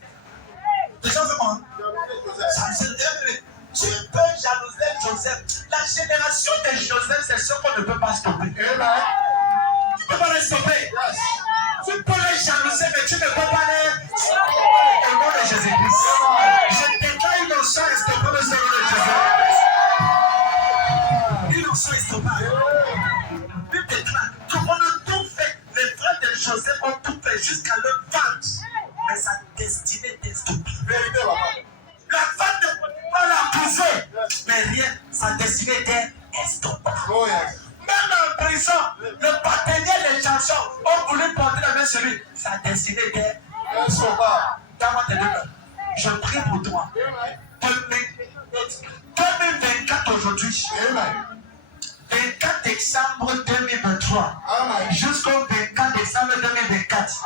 Les gens font quoi? Tu peux jalouser Joseph. La génération de Joseph, c'est ce qu'on ne peut pas stopper. Tu ne peux pas les stopper. Tu peux les jalouser, mais tu ne peux pas les. Au nom de Jésus-Christ. Je déclare une onction estompable sur le nom de Jésus. Une onction estompable. Bible déclare qu'on a tout fait. Les frères de Joseph ont tout fait jusqu'à leur vente. Mais sa destinée était estompable. La femme de Potiphar l'a poussé. Mais rien, sa destinée était estompable. Même en prison, le partenaire des chansons ont voulu porter la main sur lui. Sa destinée était estompable. Donne-moi tes 2 mains. Je prie pour toi. 2024 aujourd'hui. d'aujourd'hui, 24 décembre 2023, jusqu'au 24 décembre 2024,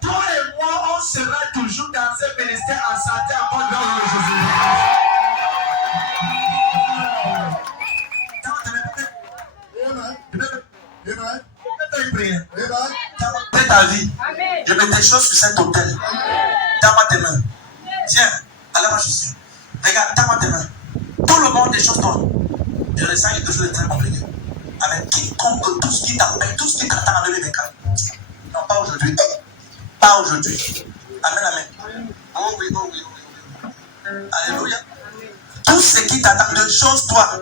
toi et moi, on sera toujours dans ce ministère en santé à cause de Jésus. Fais ta vie. Je mets des choses sur cet hôtel. Tends-moi tes mains. Viens, allez-moi, je suis. Regarde, tends-moi tes mains. Tout le monde des choses, toi. Je ressens quelque chose de très compliqué. Avec quiconque, tout ce qui t'appelle, tout ce qui t'attend en 2024. Non, pas aujourd'hui. Pas aujourd'hui. Amen, amen. Oh oui, oh oui, oh oui. Alléluia. Tout ce qui t'attend de choses, toi,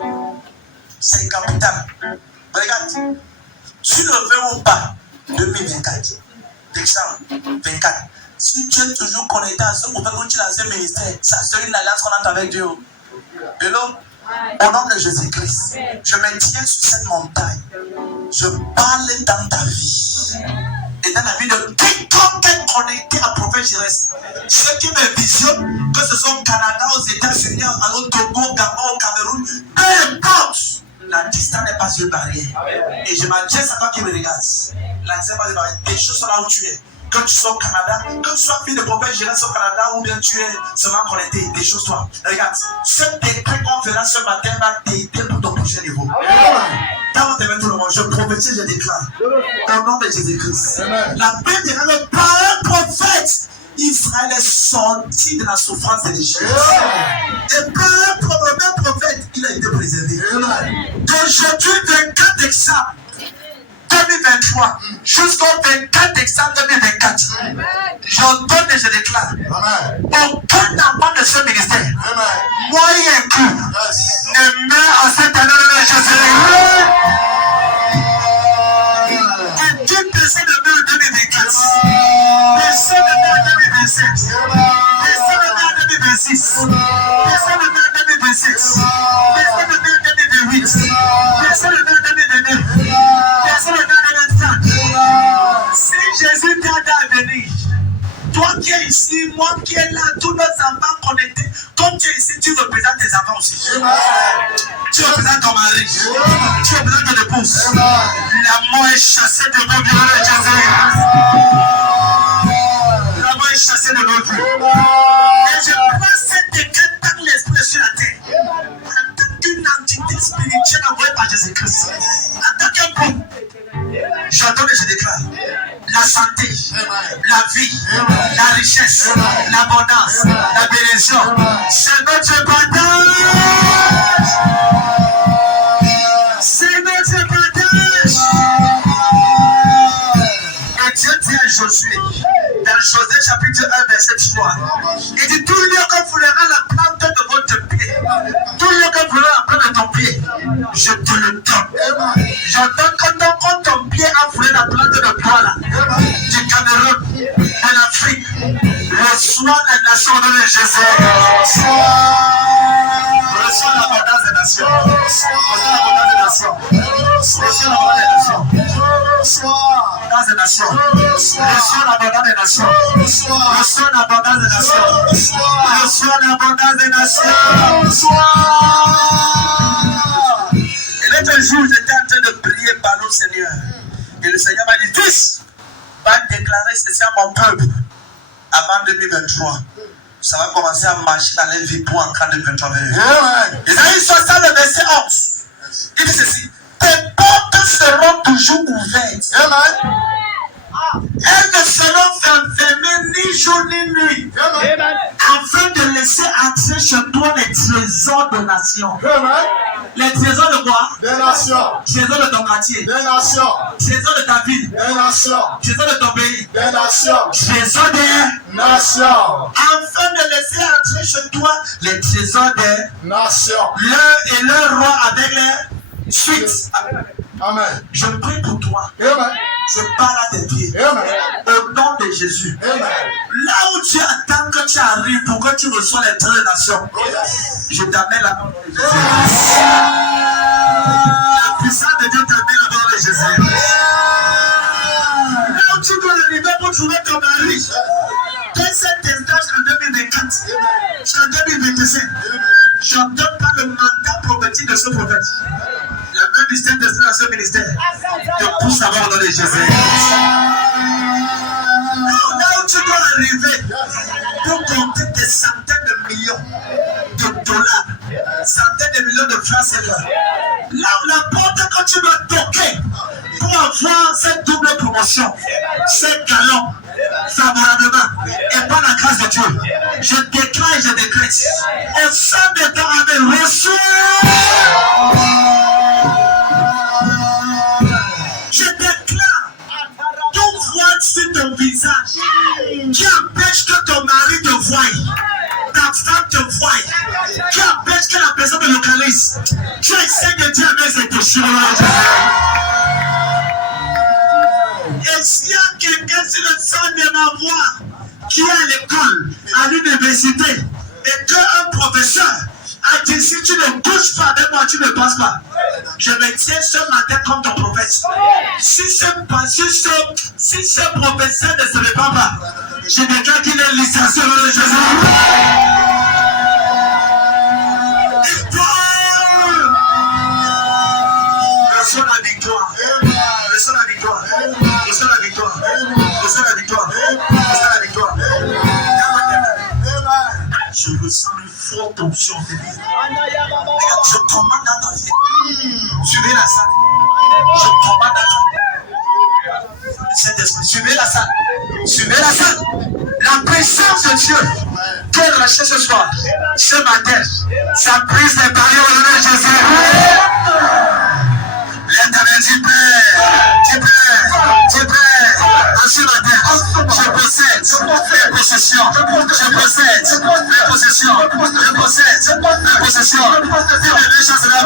c'est capital. Regarde. Tu le veux ou pas, 2024, décembre 24. Si tu es toujours connecté à ce gouvernement, tu es dans ce ministère, ça c'est une alliance qu'on entre avec Dieu. Hello? Au nom de Jésus-Christ, je me tiens sur cette montagne. Je parle dans ta vie. Et dans la vie de quiconque est connecté à Prophète Jérès. Ceux qui me visionnent, que ce soit au Canada, aux États-Unis, au Togo, Gabon, au Cameroun, peu importe. La distance n'est pas une barrière. Et je m'adresse à toi qui me regarde. La distance n'est pas une barrière. Les choses sont là où tu es. Que tu sois au Canada, que tu sois fille de Prophète Jérès au Canada ou bien tu es seulement connecté. Des choses, toi. Regarde, cette conférence ce matin va t'aider pour ton prochain niveau. Quand on te met tout le monde, je prophétise, je déclare. Au nom de Jésus-Christ. La paix de Dieu par un prophète. Israël est sorti de la souffrance de l'Égypte. Et par un prophète, il a été préservé. D'aujourd'hui, 24 décembre 2023 jusqu'au 24 décembre 2024, j'entends et je déclare aucun enfant de ce ministère, moi y inclus, ne meurt en cette année de Jésus. Et Dieu personne ne meurt en 2024. Personne ne meurt en 2027. Personne ne meurt en 2026. Personne ne meurt en 2026. Personne ne meurt en 2028. Personne ne meurt en 2029. Personne ne meurt en 2030. Si Jésus t'aide à venir, toi qui es ici, moi qui est là, tous nos enfants connectés, comme tu es ici, tu représentes tes enfants aussi. Tu représentes ton mari. Tu représentes ton épouse. La mort est chassée de nos vies. La mort est chassée de nos vies. Et je prends cette décret par l'esprit sur la terre. En tant qu'une entité spirituelle envoyée par Jésus-Christ. En tant qu'un peuple. J'entends et je déclare la santé, la vie, la richesse, l'abondance, la bénédiction. C'est notre partage. C'est notre partage. Et Dieu dit à Josué, dans Josué chapitre 1, verset 3, il dit tout lieu que foulera la plante de votre pied, tout lieu que foulera la plante de ton pied, je te le donne. J'entends quand ton pied a foulé la plante de toi là, du Cameroun, de l'Afrique, reçois la nation de Jésus. Reçois l'abondance des nations. Reçois l'abondance des nations. Reçois l'abondance des nations. Reçois l'abondance des nations. Reçois l'abondance des nations. Reçois l'abondance des nations. Et l'autre jour, j'étais en train de prier par le Seigneur. Et le Seigneur m'a dit, fils, va déclarer ceci à mon peuple avant 2023. Ça va commencer à marcher dans les vies pour en 2023. Isaïe 60, le verset 11. Il dit ceci. Tes portes seront toujours ouvertes. Elles ne seront fermées ni jour ni nuit. Afin de laisser entrer chez toi les trésors de nations. Les trésors de quoi? Des nations. Trésors de ton quartier. Des nations. Trésors de ta ville. Des nations. Trésors de ton pays. Des nations. Trésors des nations. Afin de laisser entrer chez toi les trésors des nations. L'un et leur roi avec les suites. Amen. Je prie pour toi. Amen. Je parle à tes pieds. Amen. Au nom de Jésus. Amen. Là où tu attends que tu arrives pour que tu reçois les 13 nations, je t'amène la main de Jésus. La puissance de Dieu t'amène la main de Jésus. Là où tu dois arriver pour trouver ton mari, dès cet instant jusqu'en 2024, jusqu'en 2025, j'entends pas le mandat prophétique de de ce prophète, la même mystère de ce ministère, te pousse à voir dans les Jésus. Là où tu dois arriver pour compter des centaines de millions de dollars, centaines de millions de francs CFA. Là où la porte que tu dois toquer pour avoir cette double promotion, ces galons, favorablement, et par la grâce de Dieu, je déclare et je décrète, au sein de ton âme, reçois. Je déclare tout voile sur ton visage qui empêche que ton mari te voie, ta femme te voie, qui empêche que la personne te localise. Tu essaies de dire mais c'est déchirant. Et s'il y a quelqu'un sur le son de ma voix qui est à l'école, à l'université, et qu'un professeur a dit si tu ne touches pas avec moi, tu ne passes pas. Je me tiens ce matin comme ton prophète. Si ce professeur ne se répand pas, je déclare qu'il est licencié au nom de Jésus. Reçois la victoire. Reçois la victoire. Reçois la victoire. Reçois la victoire. Reçois la victoire. Je ressens une forte option de vie. Je commande dans ta vie. Suivez la salle. Je commande dans ta vie. Saint-Esprit, suivez la salle. Suivez la salle. La présence de Dieu qu'elle recherche ce soir, ce matin, sa prise des barrières au nom de Jésus. L'éternel dit Père, en ce matin, je possède mes possessions, je possède mes possessions, je possède mes possessions. Dis mes deux chances de la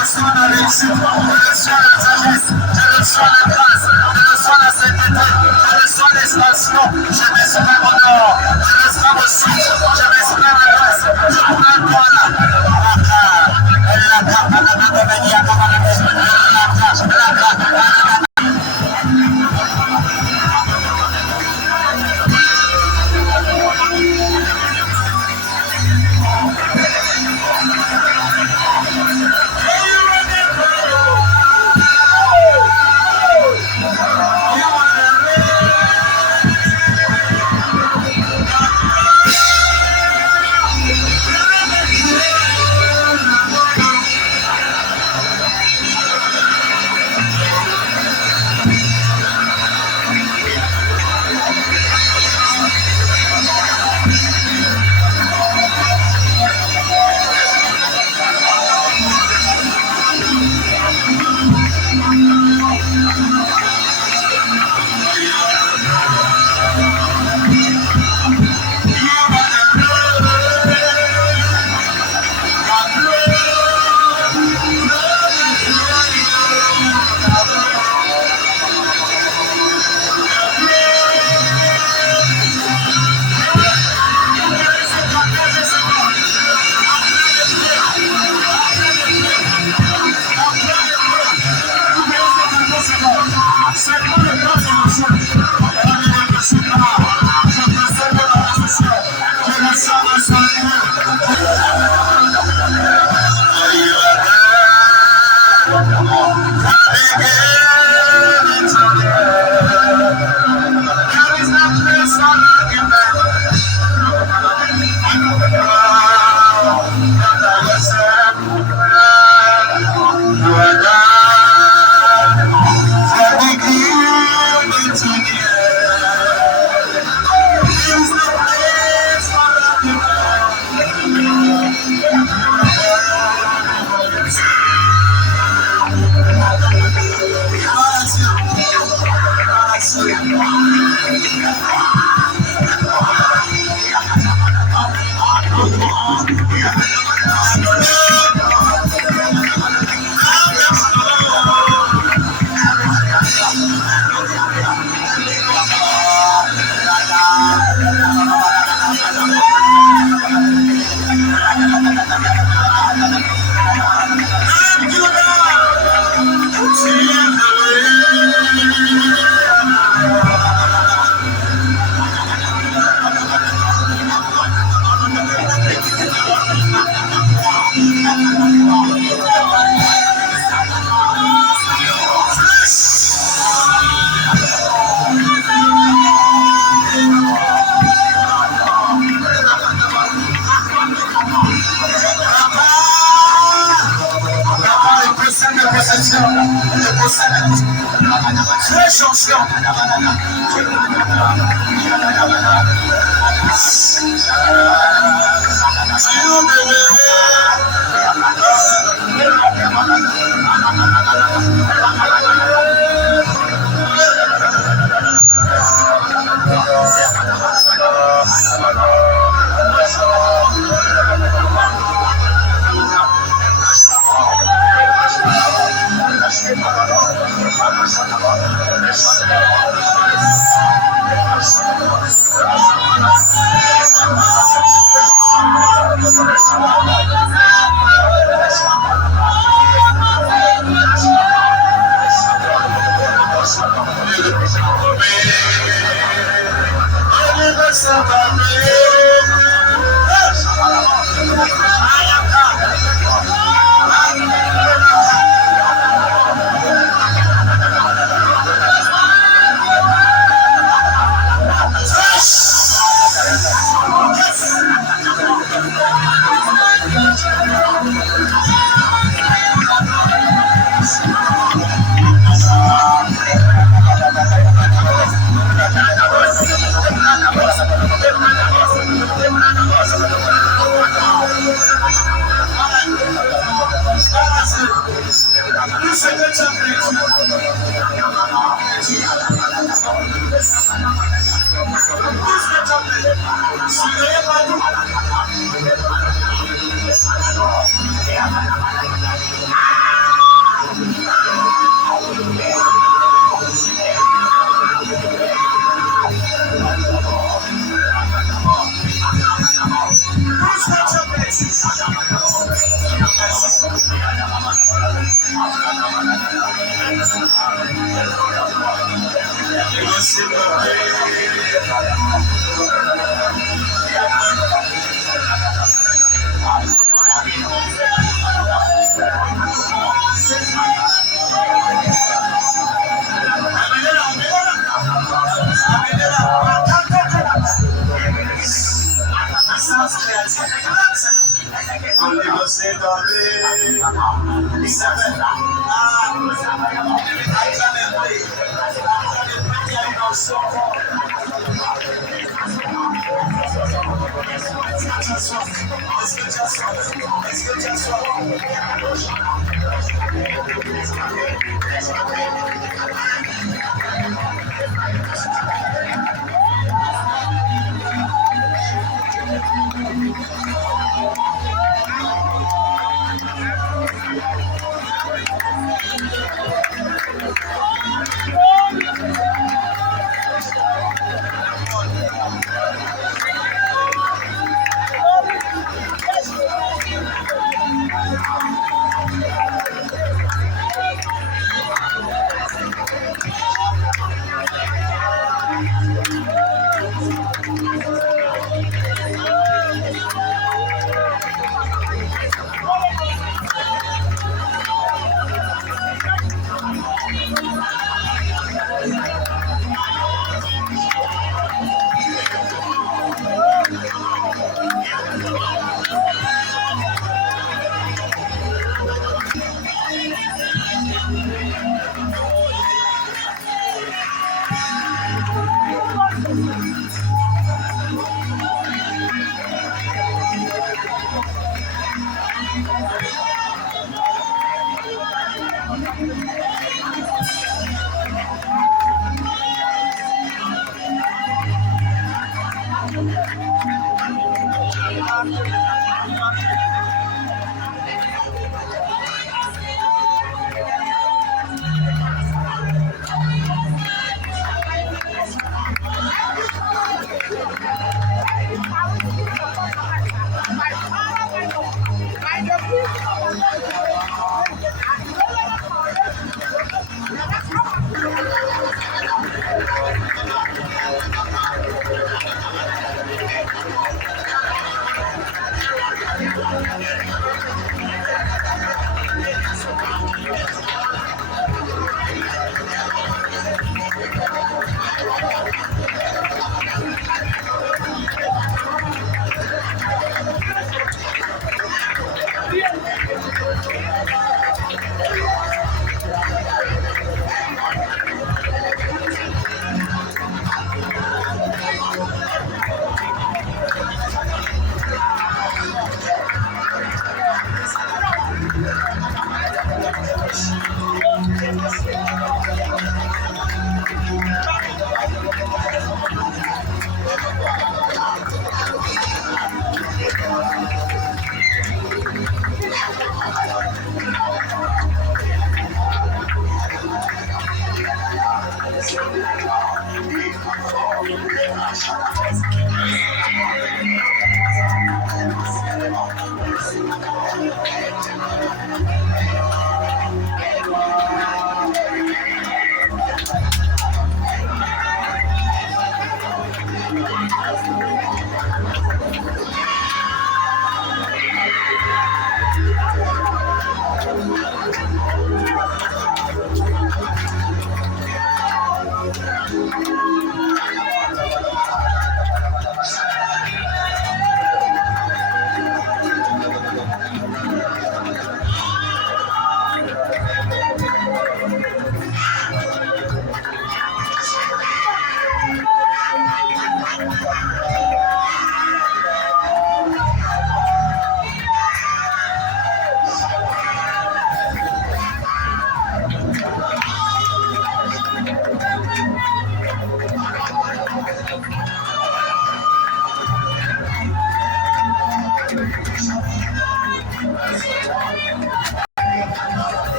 reçois la réussite, je reçois la sagesse, je reçois la grâce, je reçois la sainteté, je reçois l'expansion, je m'espère au nord, je m'espère au sud, je m'espère la grâce, je prends toi là.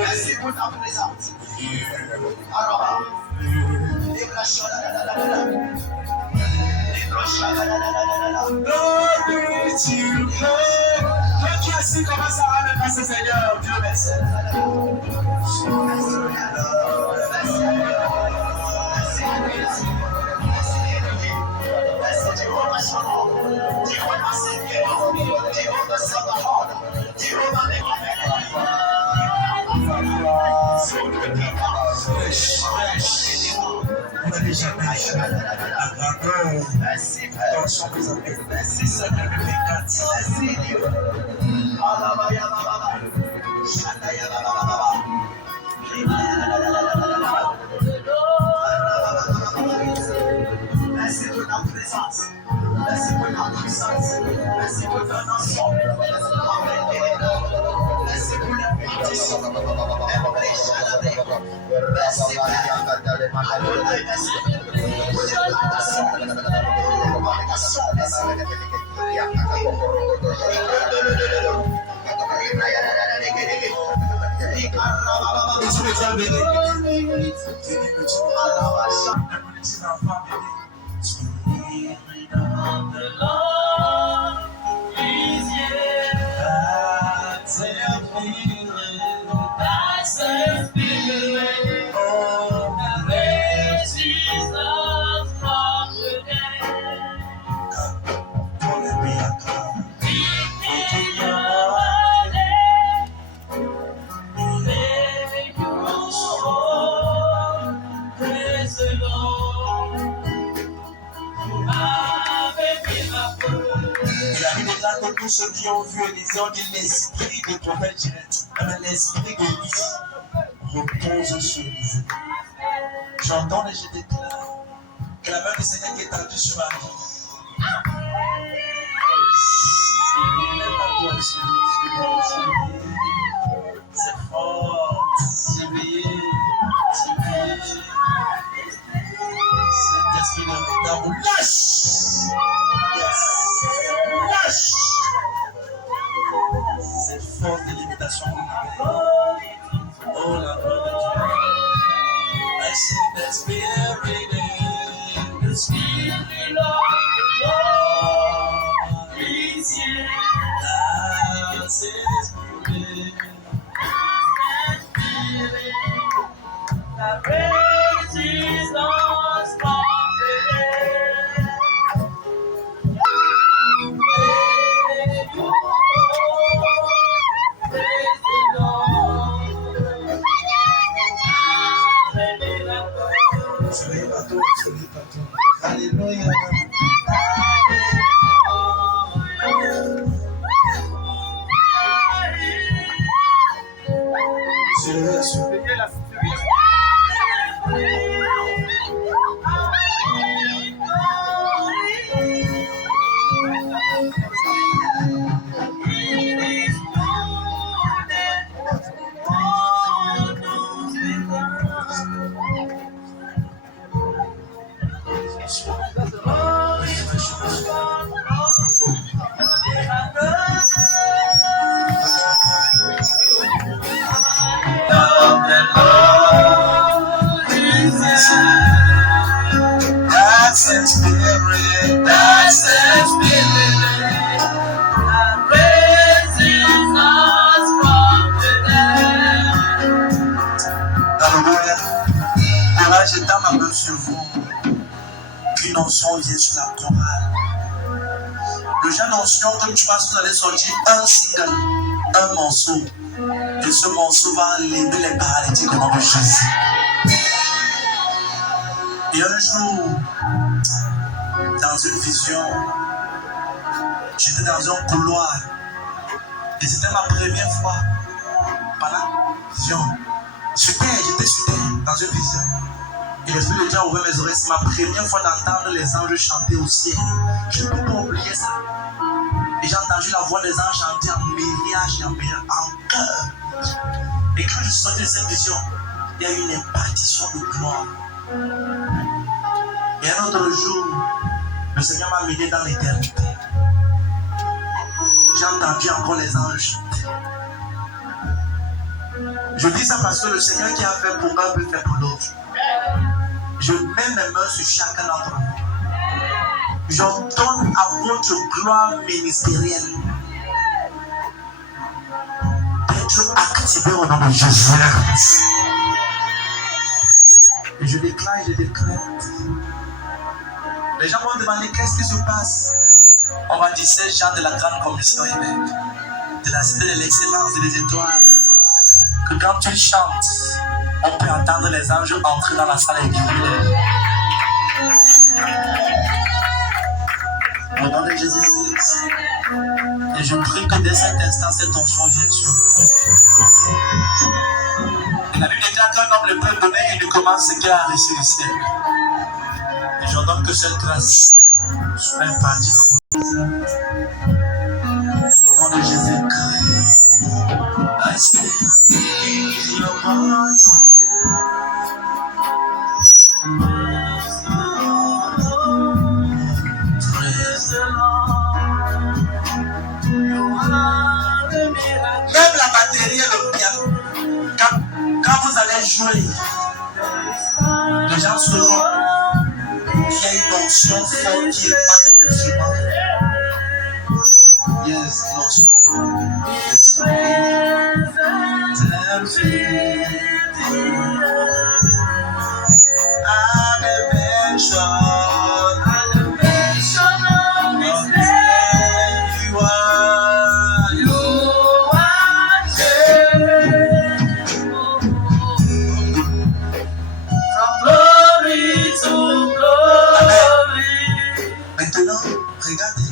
Merci pour ta présence. Glory to you. Qui assis commence à remercier Seigneur. Dieu merci. Merci pour ta présence. Merci pour ta puissance. Merci pour ton ensemble. Merci pour l'impartition. Merci pour the Lord is here. That's a feeling. That's a feeling. Oh, that makes Jesus from today. In your name, may you all praise the Lord. Il arrive au temps que tous ceux qui ont vu Élisée ont dit l'esprit de prophète Jérémie, l'esprit de vie repose sur Élisée. J'entends et je déclare que la main du Seigneur qui est tendue sur ma vie. C'est même pas toi, méditation. Oh la gloire de Dieu. I see the Spirit in the Spirit of the Lord is here. That's His Spirit. That raises us from the dead. Praise the Lord. Soyez pas tout. Alléluia. Surveillez la situation. That's the Spirit. That's the Spirit that raises us from the dead. Alléluia. Voilà, j'étends ma main sur vous. Qu'une onction vient sur la chorale. Le genre d'onction, comme tu penses, vous allez sortir un single, un morceau. Et ce morceau va lever les paralytiques au nom de Jésus. Et un jour, dans une vision, j'étais dans un couloir. Et c'était ma première fois pendant la vision. J'étais sur terre, dans une vision. Et l'Esprit de Dieu a ouvert mes oreilles. C'est ma première fois d'entendre les anges chanter au ciel. Je ne peux pas oublier ça. Et j'ai entendu la voix des anges chanter en myriage et en chœur. Et quand je suis sorti de cette vision, il y a eu une impartition de gloire. Et un autre jour, le Seigneur m'a mené dans l'éternité. J'ai entendu encore les anges chanter. Je dis ça parce que le Seigneur qui a fait pour un peut faire pour l'autre. Je mets mes mains sur chacun d'entre vous. J'ordonne à votre gloire ministérielle d'être activée au nom de Jésus. Et je déclare et je décrète. Les gens vont me demander qu'est-ce qui se passe. On va dire ces gens de la grande commission évêque, de la cité de l'excellence et des étoiles, que quand tu chantes, on peut entendre les anges entrer dans la salle et guérir. Au nom de Jésus-Christ. Et je prie que dès cet instant, cette onction vienne sur vous. La Bible déclare qu'un homme ne peut donner et ne commence ce qu'il a reçu du ciel. Et j'ordonne que cette grâce soit impartie dans vos âmes. Au nom de Jésus-Christ. I speak your voice. Même la batterie et le piano, quand vous allez jouer, les gens sauront qu'il y a une onction forte qui est pas des instruments. Yes, l'onction. Maintenant, regardez.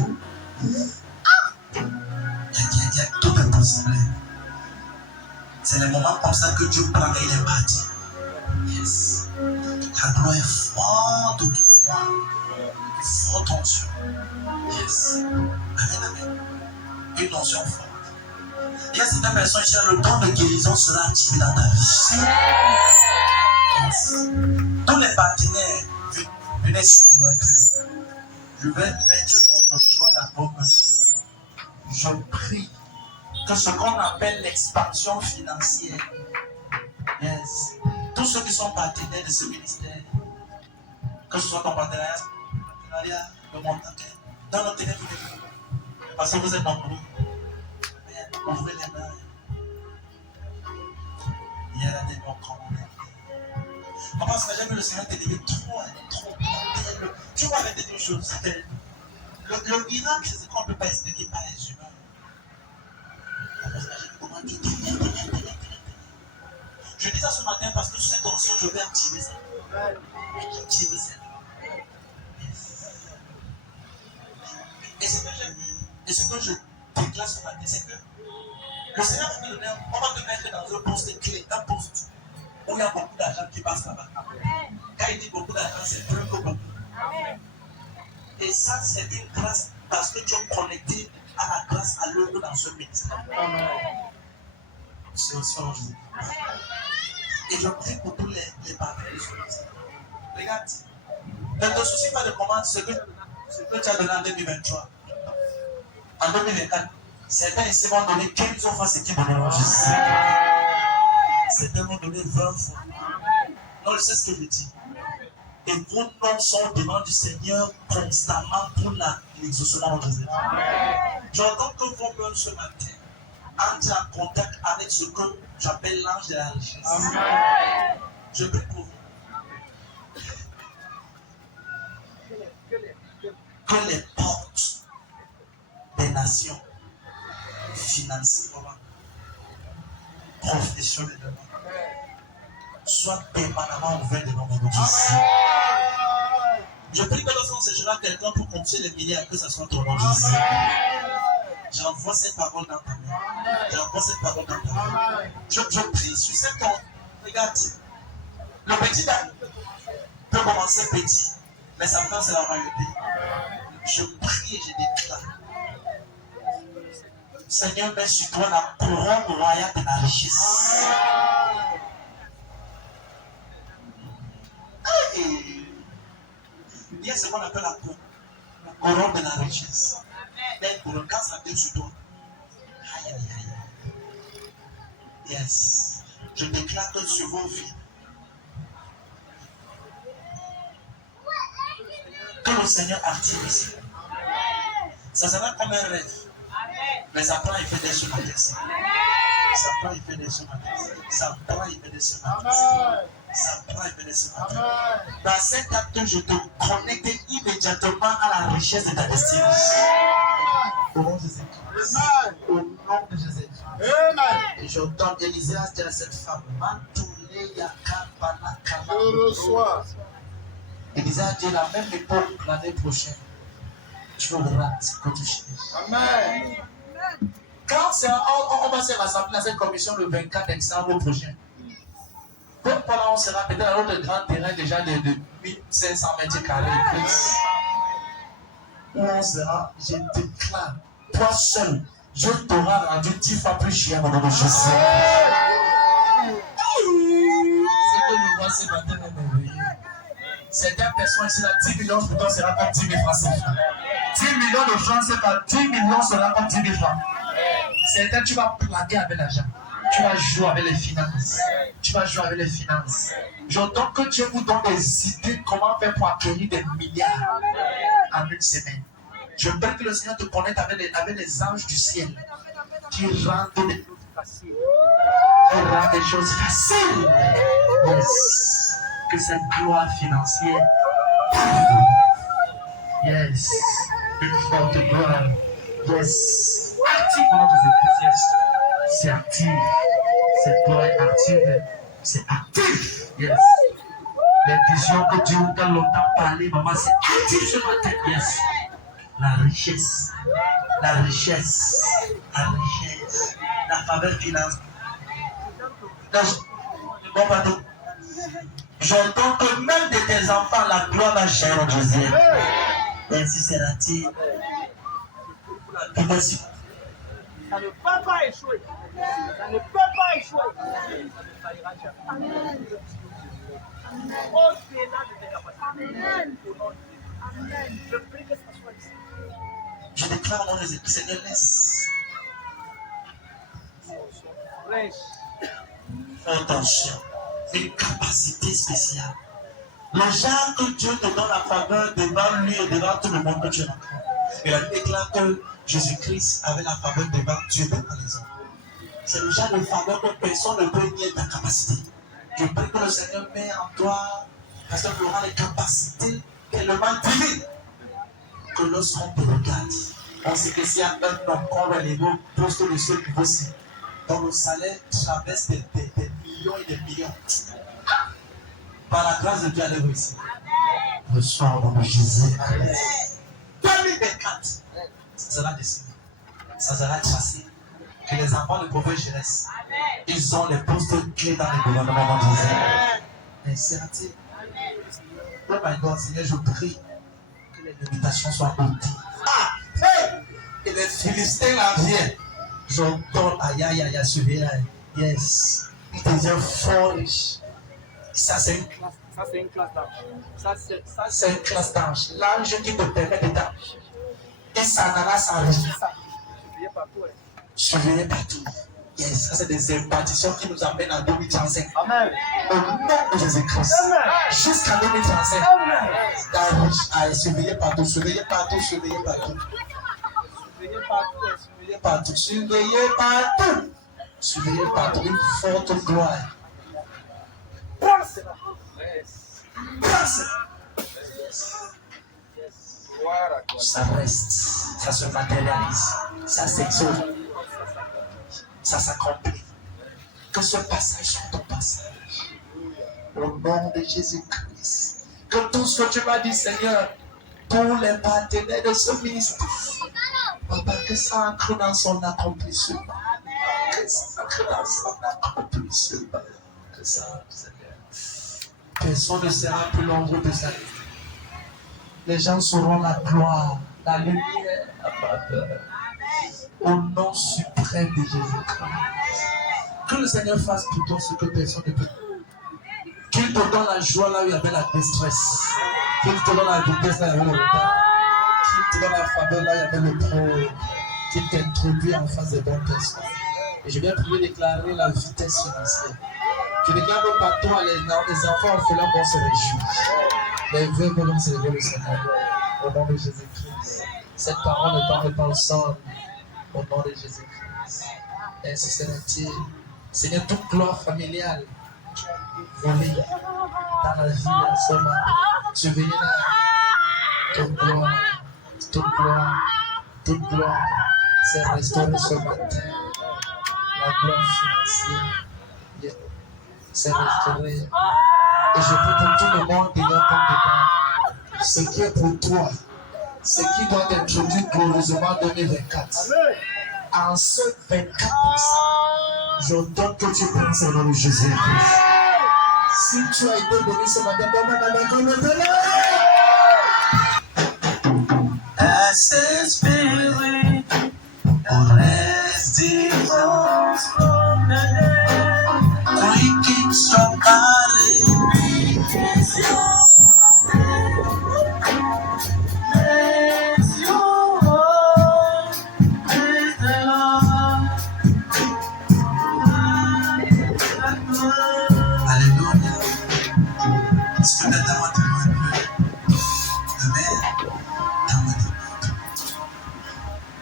Tout est possible. C'est le moment comme ça que Dieu prend et il est parti. Yes. La gloire est forte autour de moi. Forte onction. Yes. Amen, amen. Une onction forte. Il y a certaines personnes qui ont le don de guérison sera activé dans ta vie. Yes. Tous les partenaires, venez signer un peu. Je vais mettre mon choix à la pomme. Je prie que ce qu'on appelle l'expansion financière. Yes. Tous ceux qui sont partenaires de ce ministère, que ce soit ton partenariat de montant, dans notre téléphone, parce que vous êtes nombreux. Ouvrez les mains. Il y a des noms comme on est. Papa, ça n'a jamais le Seigneur t'élever trop. Tu vois, avec des choses, le miracle, c'est ce qu'on ne peut pas expliquer par les humains. Je dis ça ce matin parce que cette onction, je vais activer ça. Activer ça. Et ce que j'ai vu, et ce que je déclare ce matin, c'est que le Seigneur va te donner, on va te mettre dans un poste clé, un poste où il y a beaucoup d'argent qui passe là-bas. Quand il dit beaucoup d'argent, c'est plus que beaucoup. Et ça, c'est une grâce parce que tu es connecté à la grâce, à l'œuvre dans ce ministère. C'est aussi aujourd'hui. Et je prie pour tous les partenaires de ce ministère. Regarde, ne te soucie pas de comment ce que tu as donné en 2023. En 2024, certains ici vont donner 15 fois ce qu'ils donneront juste. Certains vont donner 20 fois. Non, je sais ce que je dis. Et vos noms sont devant du Seigneur constamment pour l'exaucement de Jésus. J'entends que vos mains ce matin entrent en contact avec ce que j'appelle l'ange de la richesse. Amen. Je prie pour vous. Que les portes des nations, financièrement, professionnellement, soient permanemment ouvertes devant votre Jésus. Je prie que lorsqu'on séjournera quelqu'un pour compter les milliards, que ce soit ton nom Jésus. J'envoie cette parole dans ta main. J'envoie cette parole dans ta main. Je prie sur cette ordre. Regarde, le petit peut commencer petit, mais sa fin c'est la royauté. Je prie et je déclare. Seigneur, mets sur toi la couronne royale de la richesse. Il y a ce qu'on appelle la couronne de la richesse. Mais pour le cas, ça vient sur toi. Aïe, aïe, aïe. Yes. Je déclare que sur vos vies, que le Seigneur active ici. Ça sera comme un rêve. Mais ça prend effet dès ce matin. Ça prend effet dès ce matin. Ça prend effet dès ce matin. Ça prend effet dès ce matin. Dans cet acte, je te connecte immédiatement à la richesse de ta destinée. Au nom de Jésus. Au nom de Jésus. Et je donne Élyséas à cette femme. Je reçois. Élyséas dit la même époque l'année prochaine. Tu auras ce que tu cherches. Amen. Quand on va se rassembler à cette commission le 24 décembre prochain, pendant on sera peut-être dans notre grand terrain déjà de 1500 mètres carrés et plus, où on sera, je déclare, toi seul, Dieu t'aura rendu 10 fois plus cher au nom de Jésus. C'est que nous voyons ce matin est merveilleux. Certaines personnes ici, là, 10 millions pour toi sera comme 10 000 francs CFA. 10 millions de francs CFA, 10 millions sera comme 10 000 francs. Certains, tu vas plaquer avec l'argent. Tu vas jouer avec les finances. Tu vas jouer avec les finances. J'entends que Dieu vous donne des idées comment faire pour acquérir des milliards en une semaine. Je prie que le Seigneur te connecte avec les anges du ciel qui rendent des choses faciles. Ils rendent des choses faciles. Yes. Que cette gloire financière. Yes. Une forte gloire. Yes. Active au nom de Jésus. C'est actif. Cette gloire est active. C'est actif. Yes. Les visions que Dieu vous a longtemps parlé, maman, c'est actif ce matin. Yes. La richesse. La richesse. La richesse. La faveur financière. Bon pardon. J'entends que même de tes enfants, la gloire va gérer en Jésus. Ainsi sera-t-il. Merci. Ça ne peut pas échouer. Ça ne peut pas échouer. Ça ira jamais. Au-delà de tes capacités. Au nom de Jésus. Je prie que ça soit ici. Je déclare au nom de Jésus, Seigneur, laisse Prêche. Fais attention. Une capacité spéciale. Les gens que Dieu te donne la faveur devant lui et devant tout le monde que tu es encore. Et la Bible déclare que Jésus-Christ avait la faveur devant Dieu et devant les hommes. C'est le genre de faveur que personne ne peut nier ta capacité. Je prie que le Seigneur met en toi, parce que tu auras les capacités tellement divines que lorsqu'on te regarde, on sait que s'il y a un homme qu'on va élever au poste de ce niveau-ci, dont le salaire traverse des millions et des millions. Par la grâce de Dieu, allez-vous ici. Le soir au nom de Jésus. 2024, ça sera décidé. Ça sera tracé. Que les enfants du prophète Jérès, ils ont les postes clés dans le gouvernement de Jésus. Incertain. Oh my God, Seigneur, je prie que les limitations soient ôtées. Et les Philistins là viennent. J'entends, aïe, aïe, aïe, celui-là. Yes. Il devient fort riche. Ça, c'est une classe. Ça, c'est une classe d'âge. C'est une classe d'âge. L'âge qui te permet d'être. Et ça n'a pas sa vie. Surveillez partout. Surveillez partout. Yes, ça c'est des impartitions qui nous amènent en 2035. Amen. Au nom de Jésus-Christ. Jusqu'en 2035. Amen. Surveillez partout, surveillez partout, surveillez partout. Surveillez partout. Surveillez partout, surveillez partout. Surveillez partout. Une forte gloire. Pense. Pense. Ça reste, ça se matérialise, ça s'exauce, ça s'accomplit. Que ce passage soit ton passage. Au nom de Jésus-Christ. Que tout ce que tu m'as dit, Seigneur, pour les partenaires de ce ministère, Papa, que ça ancre dans son accomplissement. Que ça ancre dans son accomplissement. Que ça, Seigneur. Personne ne sera plus l'ombre de sa vie. Les gens sauront la gloire, la lumière, la faveur. Au nom suprême de Jésus-Christ. Que le Seigneur fasse pour toi ce que personne ne peut. Qu'il te donne la joie là où il y avait la détresse. Qu'il te donne la vitesse là où il y avait le retard. Qu'il te donne la faveur là où il y avait le pro. Qu'il t'introduit en face des bonnes personnes. Et je viens prier déclarer la vitesse financière. Je déclare que par toi, les enfants orphelins vont se réjouir. Les vœux vont se réveiller le Seigneur. Au nom de Jésus-Christ. Cette parole ne tombe pas au sol. Au nom de Jésus-Christ. Ainsi sera-t-il. Seigneur, toute gloire familiale volée dans la vie d'un somme. Surveillez là. Toute gloire, toute gloire, c'est restauré ce matin. La gloire financière, c'est restauré. Et je prie pour tout le monde qui vient comme départ. Ce qui est pour toi, ce qui doit être introduit glorieusement en 2024. En ce 24 je donne que tu prennes au nom de Jésus-Christ. Si tu as été béni ce matin, donne-moi la main comme le As the Spirit rest different from the dead, quick strong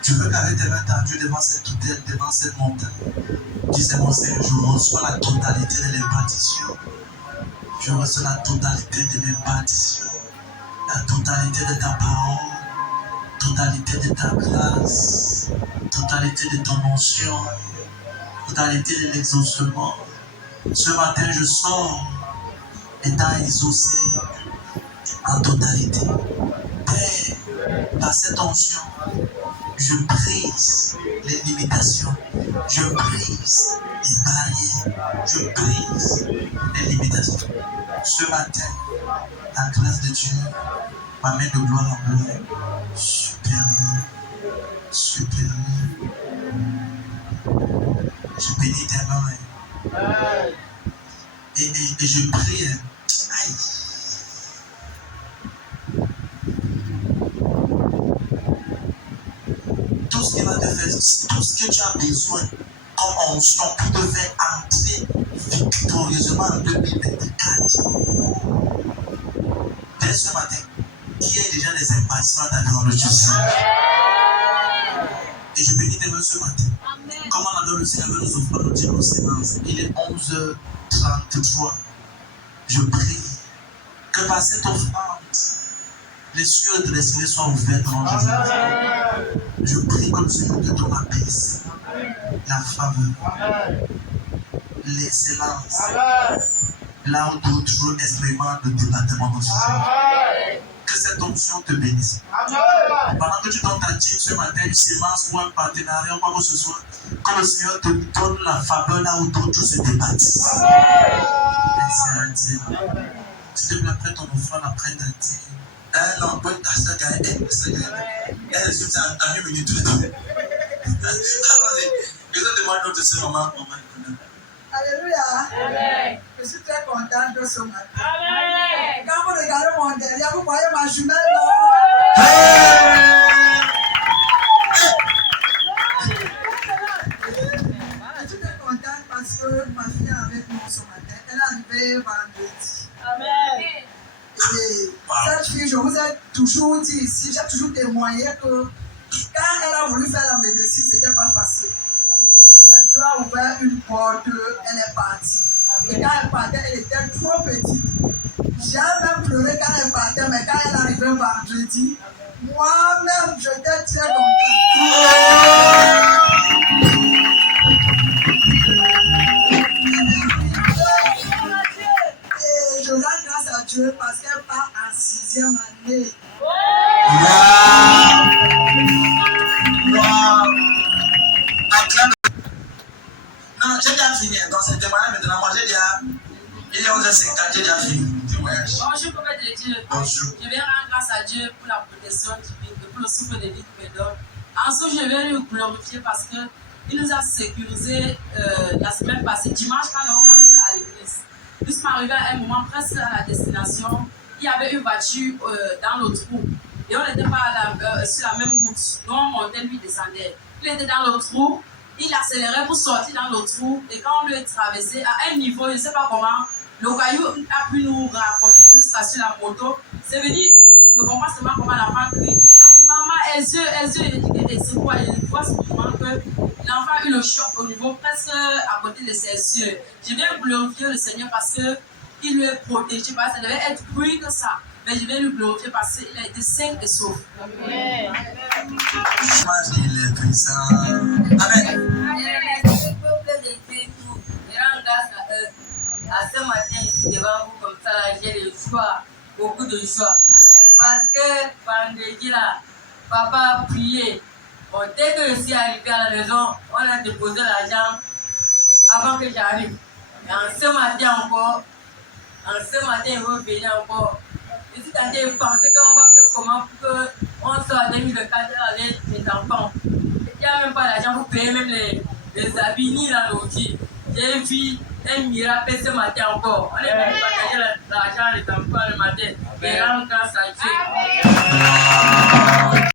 Je veux qu'avec tes mains tendues devant cette hôtel, devant cette montagne, dis mon Seigneur, je reçois la totalité de l'impartition. Je reçois la totalité de l'impartition. La totalité de ta parole, totalité de ta grâce, totalité de ton onction, totalité de l'exaucement. Ce matin, je sors étant exaucé en totalité. Père, par cette onction, je brise les limitations, je brise les barrières, je brise les limitations. Ce matin, la grâce de Dieu m'amène de gloire en gloire, supérieure, supérieure. Je bénis tes mains et je prie. Aïe. Tout ce qui va te faire, tout ce que tu as besoin comme onction qui te fait entrer victorieusement en 2024. Dès ce matin, qui est déjà des impatients dans le nom de Jésus? Et je bénis tes mains ce matin. Comment la donne le Seigneur veut nous offrir nos dieux sémences. Il est 11h33. Je prie que par cette offrande, les cieux de l'espace soient ouverts dans Jésus. Je prie que le Seigneur te donne la paix, la faveur, l'excellence. Là où tu toujours expérimente le département de Jésus. Que cette onction te bénisse. Pendant que tu donnes ta dîme ce matin, une sémence ou un partenariat, quoi que ce soit, que le Seigneur te donne la faveur là où d'autres se débattent. Merci à Dieu. S'il te plaît, après ton offrande, après ta dîme. Non, pas ta soeur gagne. Elle résume en 1 minute. Allons-y. Je vais demander notre sœur maman. Alléluia. Amen. Je suis très contente de ce matin. Amen. Quand vous regardez mon derrière, vous voyez ma jumelle, non? Je suis très contente parce que ma fille est avec nous ce matin. Elle est arrivée vendredi. Amen. Et cette fille, je vous ai toujours dit ici, j'ai toujours témoigné que quand elle a voulu faire la médecine, ce n'était pas facile. Mais Dieu a ouvert une porte, elle est partie. Et quand elle partait, elle était trop petite. J'ai même pleuré quand elle partait, mais quand elle arrivait vendredi, moi-même, j'étais très contente. Et je rends grâce à Dieu parce qu'elle part en 6e année. Non, j'ai déjà fini. Donc, c'est témoignage maintenant. Moi, j'ai déjà. Il est 11h50, j'ai déjà fini. Témoignage. Bonjour, prophète de Dieu. Bonjour. Je vais rendre grâce à Dieu pour la protection divine et pour le souffle de vie qu'il me donne. Ensuite, je vais lui glorifier parce qu'il nous a sécurisé la semaine passée, dimanche, quand on rentrait à l'église. Jusqu'à arriver à un moment presque à la destination, il y avait une voiture dans le trou. Et on n'était pas sur la même route. Donc, on montait, lui descendait. Il était dans le trou. Il accélérait pour sortir dans le trou et quand on lui a traversé à un niveau, je ne sais pas comment, le caillou a pu nous raconter jusqu'à sur la moto. C'est venu, je ne comprends pas comment l'enfant crie. Aïe maman, et c'est quoi? Il voit simplement que l'enfant a eu le choc au niveau presque à côté de ses yeux. Je vais glorifier le Seigneur parce qu'il lui est protégé, parce que ça devait être plus que ça. Mais je vais lui glorifier parce qu'il a été sain et sauf. Amen. Il est puissant. Amen. À ce matin, ici devant vous, comme ça, j'ai le choix, beaucoup de choix. Parce que vendredi là, papa a prié. Bon, dès que je suis arrivé à la maison, on a déposé l'argent avant que j'arrive. Et en ce matin encore, il va venir encore. Je suis en train de penser qu'on va faire comment pour qu'on soit en 2024 avec les enfants. Il n'y a même pas l'argent pour payer même les habits ni la logis. J'ai vu un miracle ce matin encore. On est venu partager l'argent les enfants le matin. Et rendre grâce à Dieu.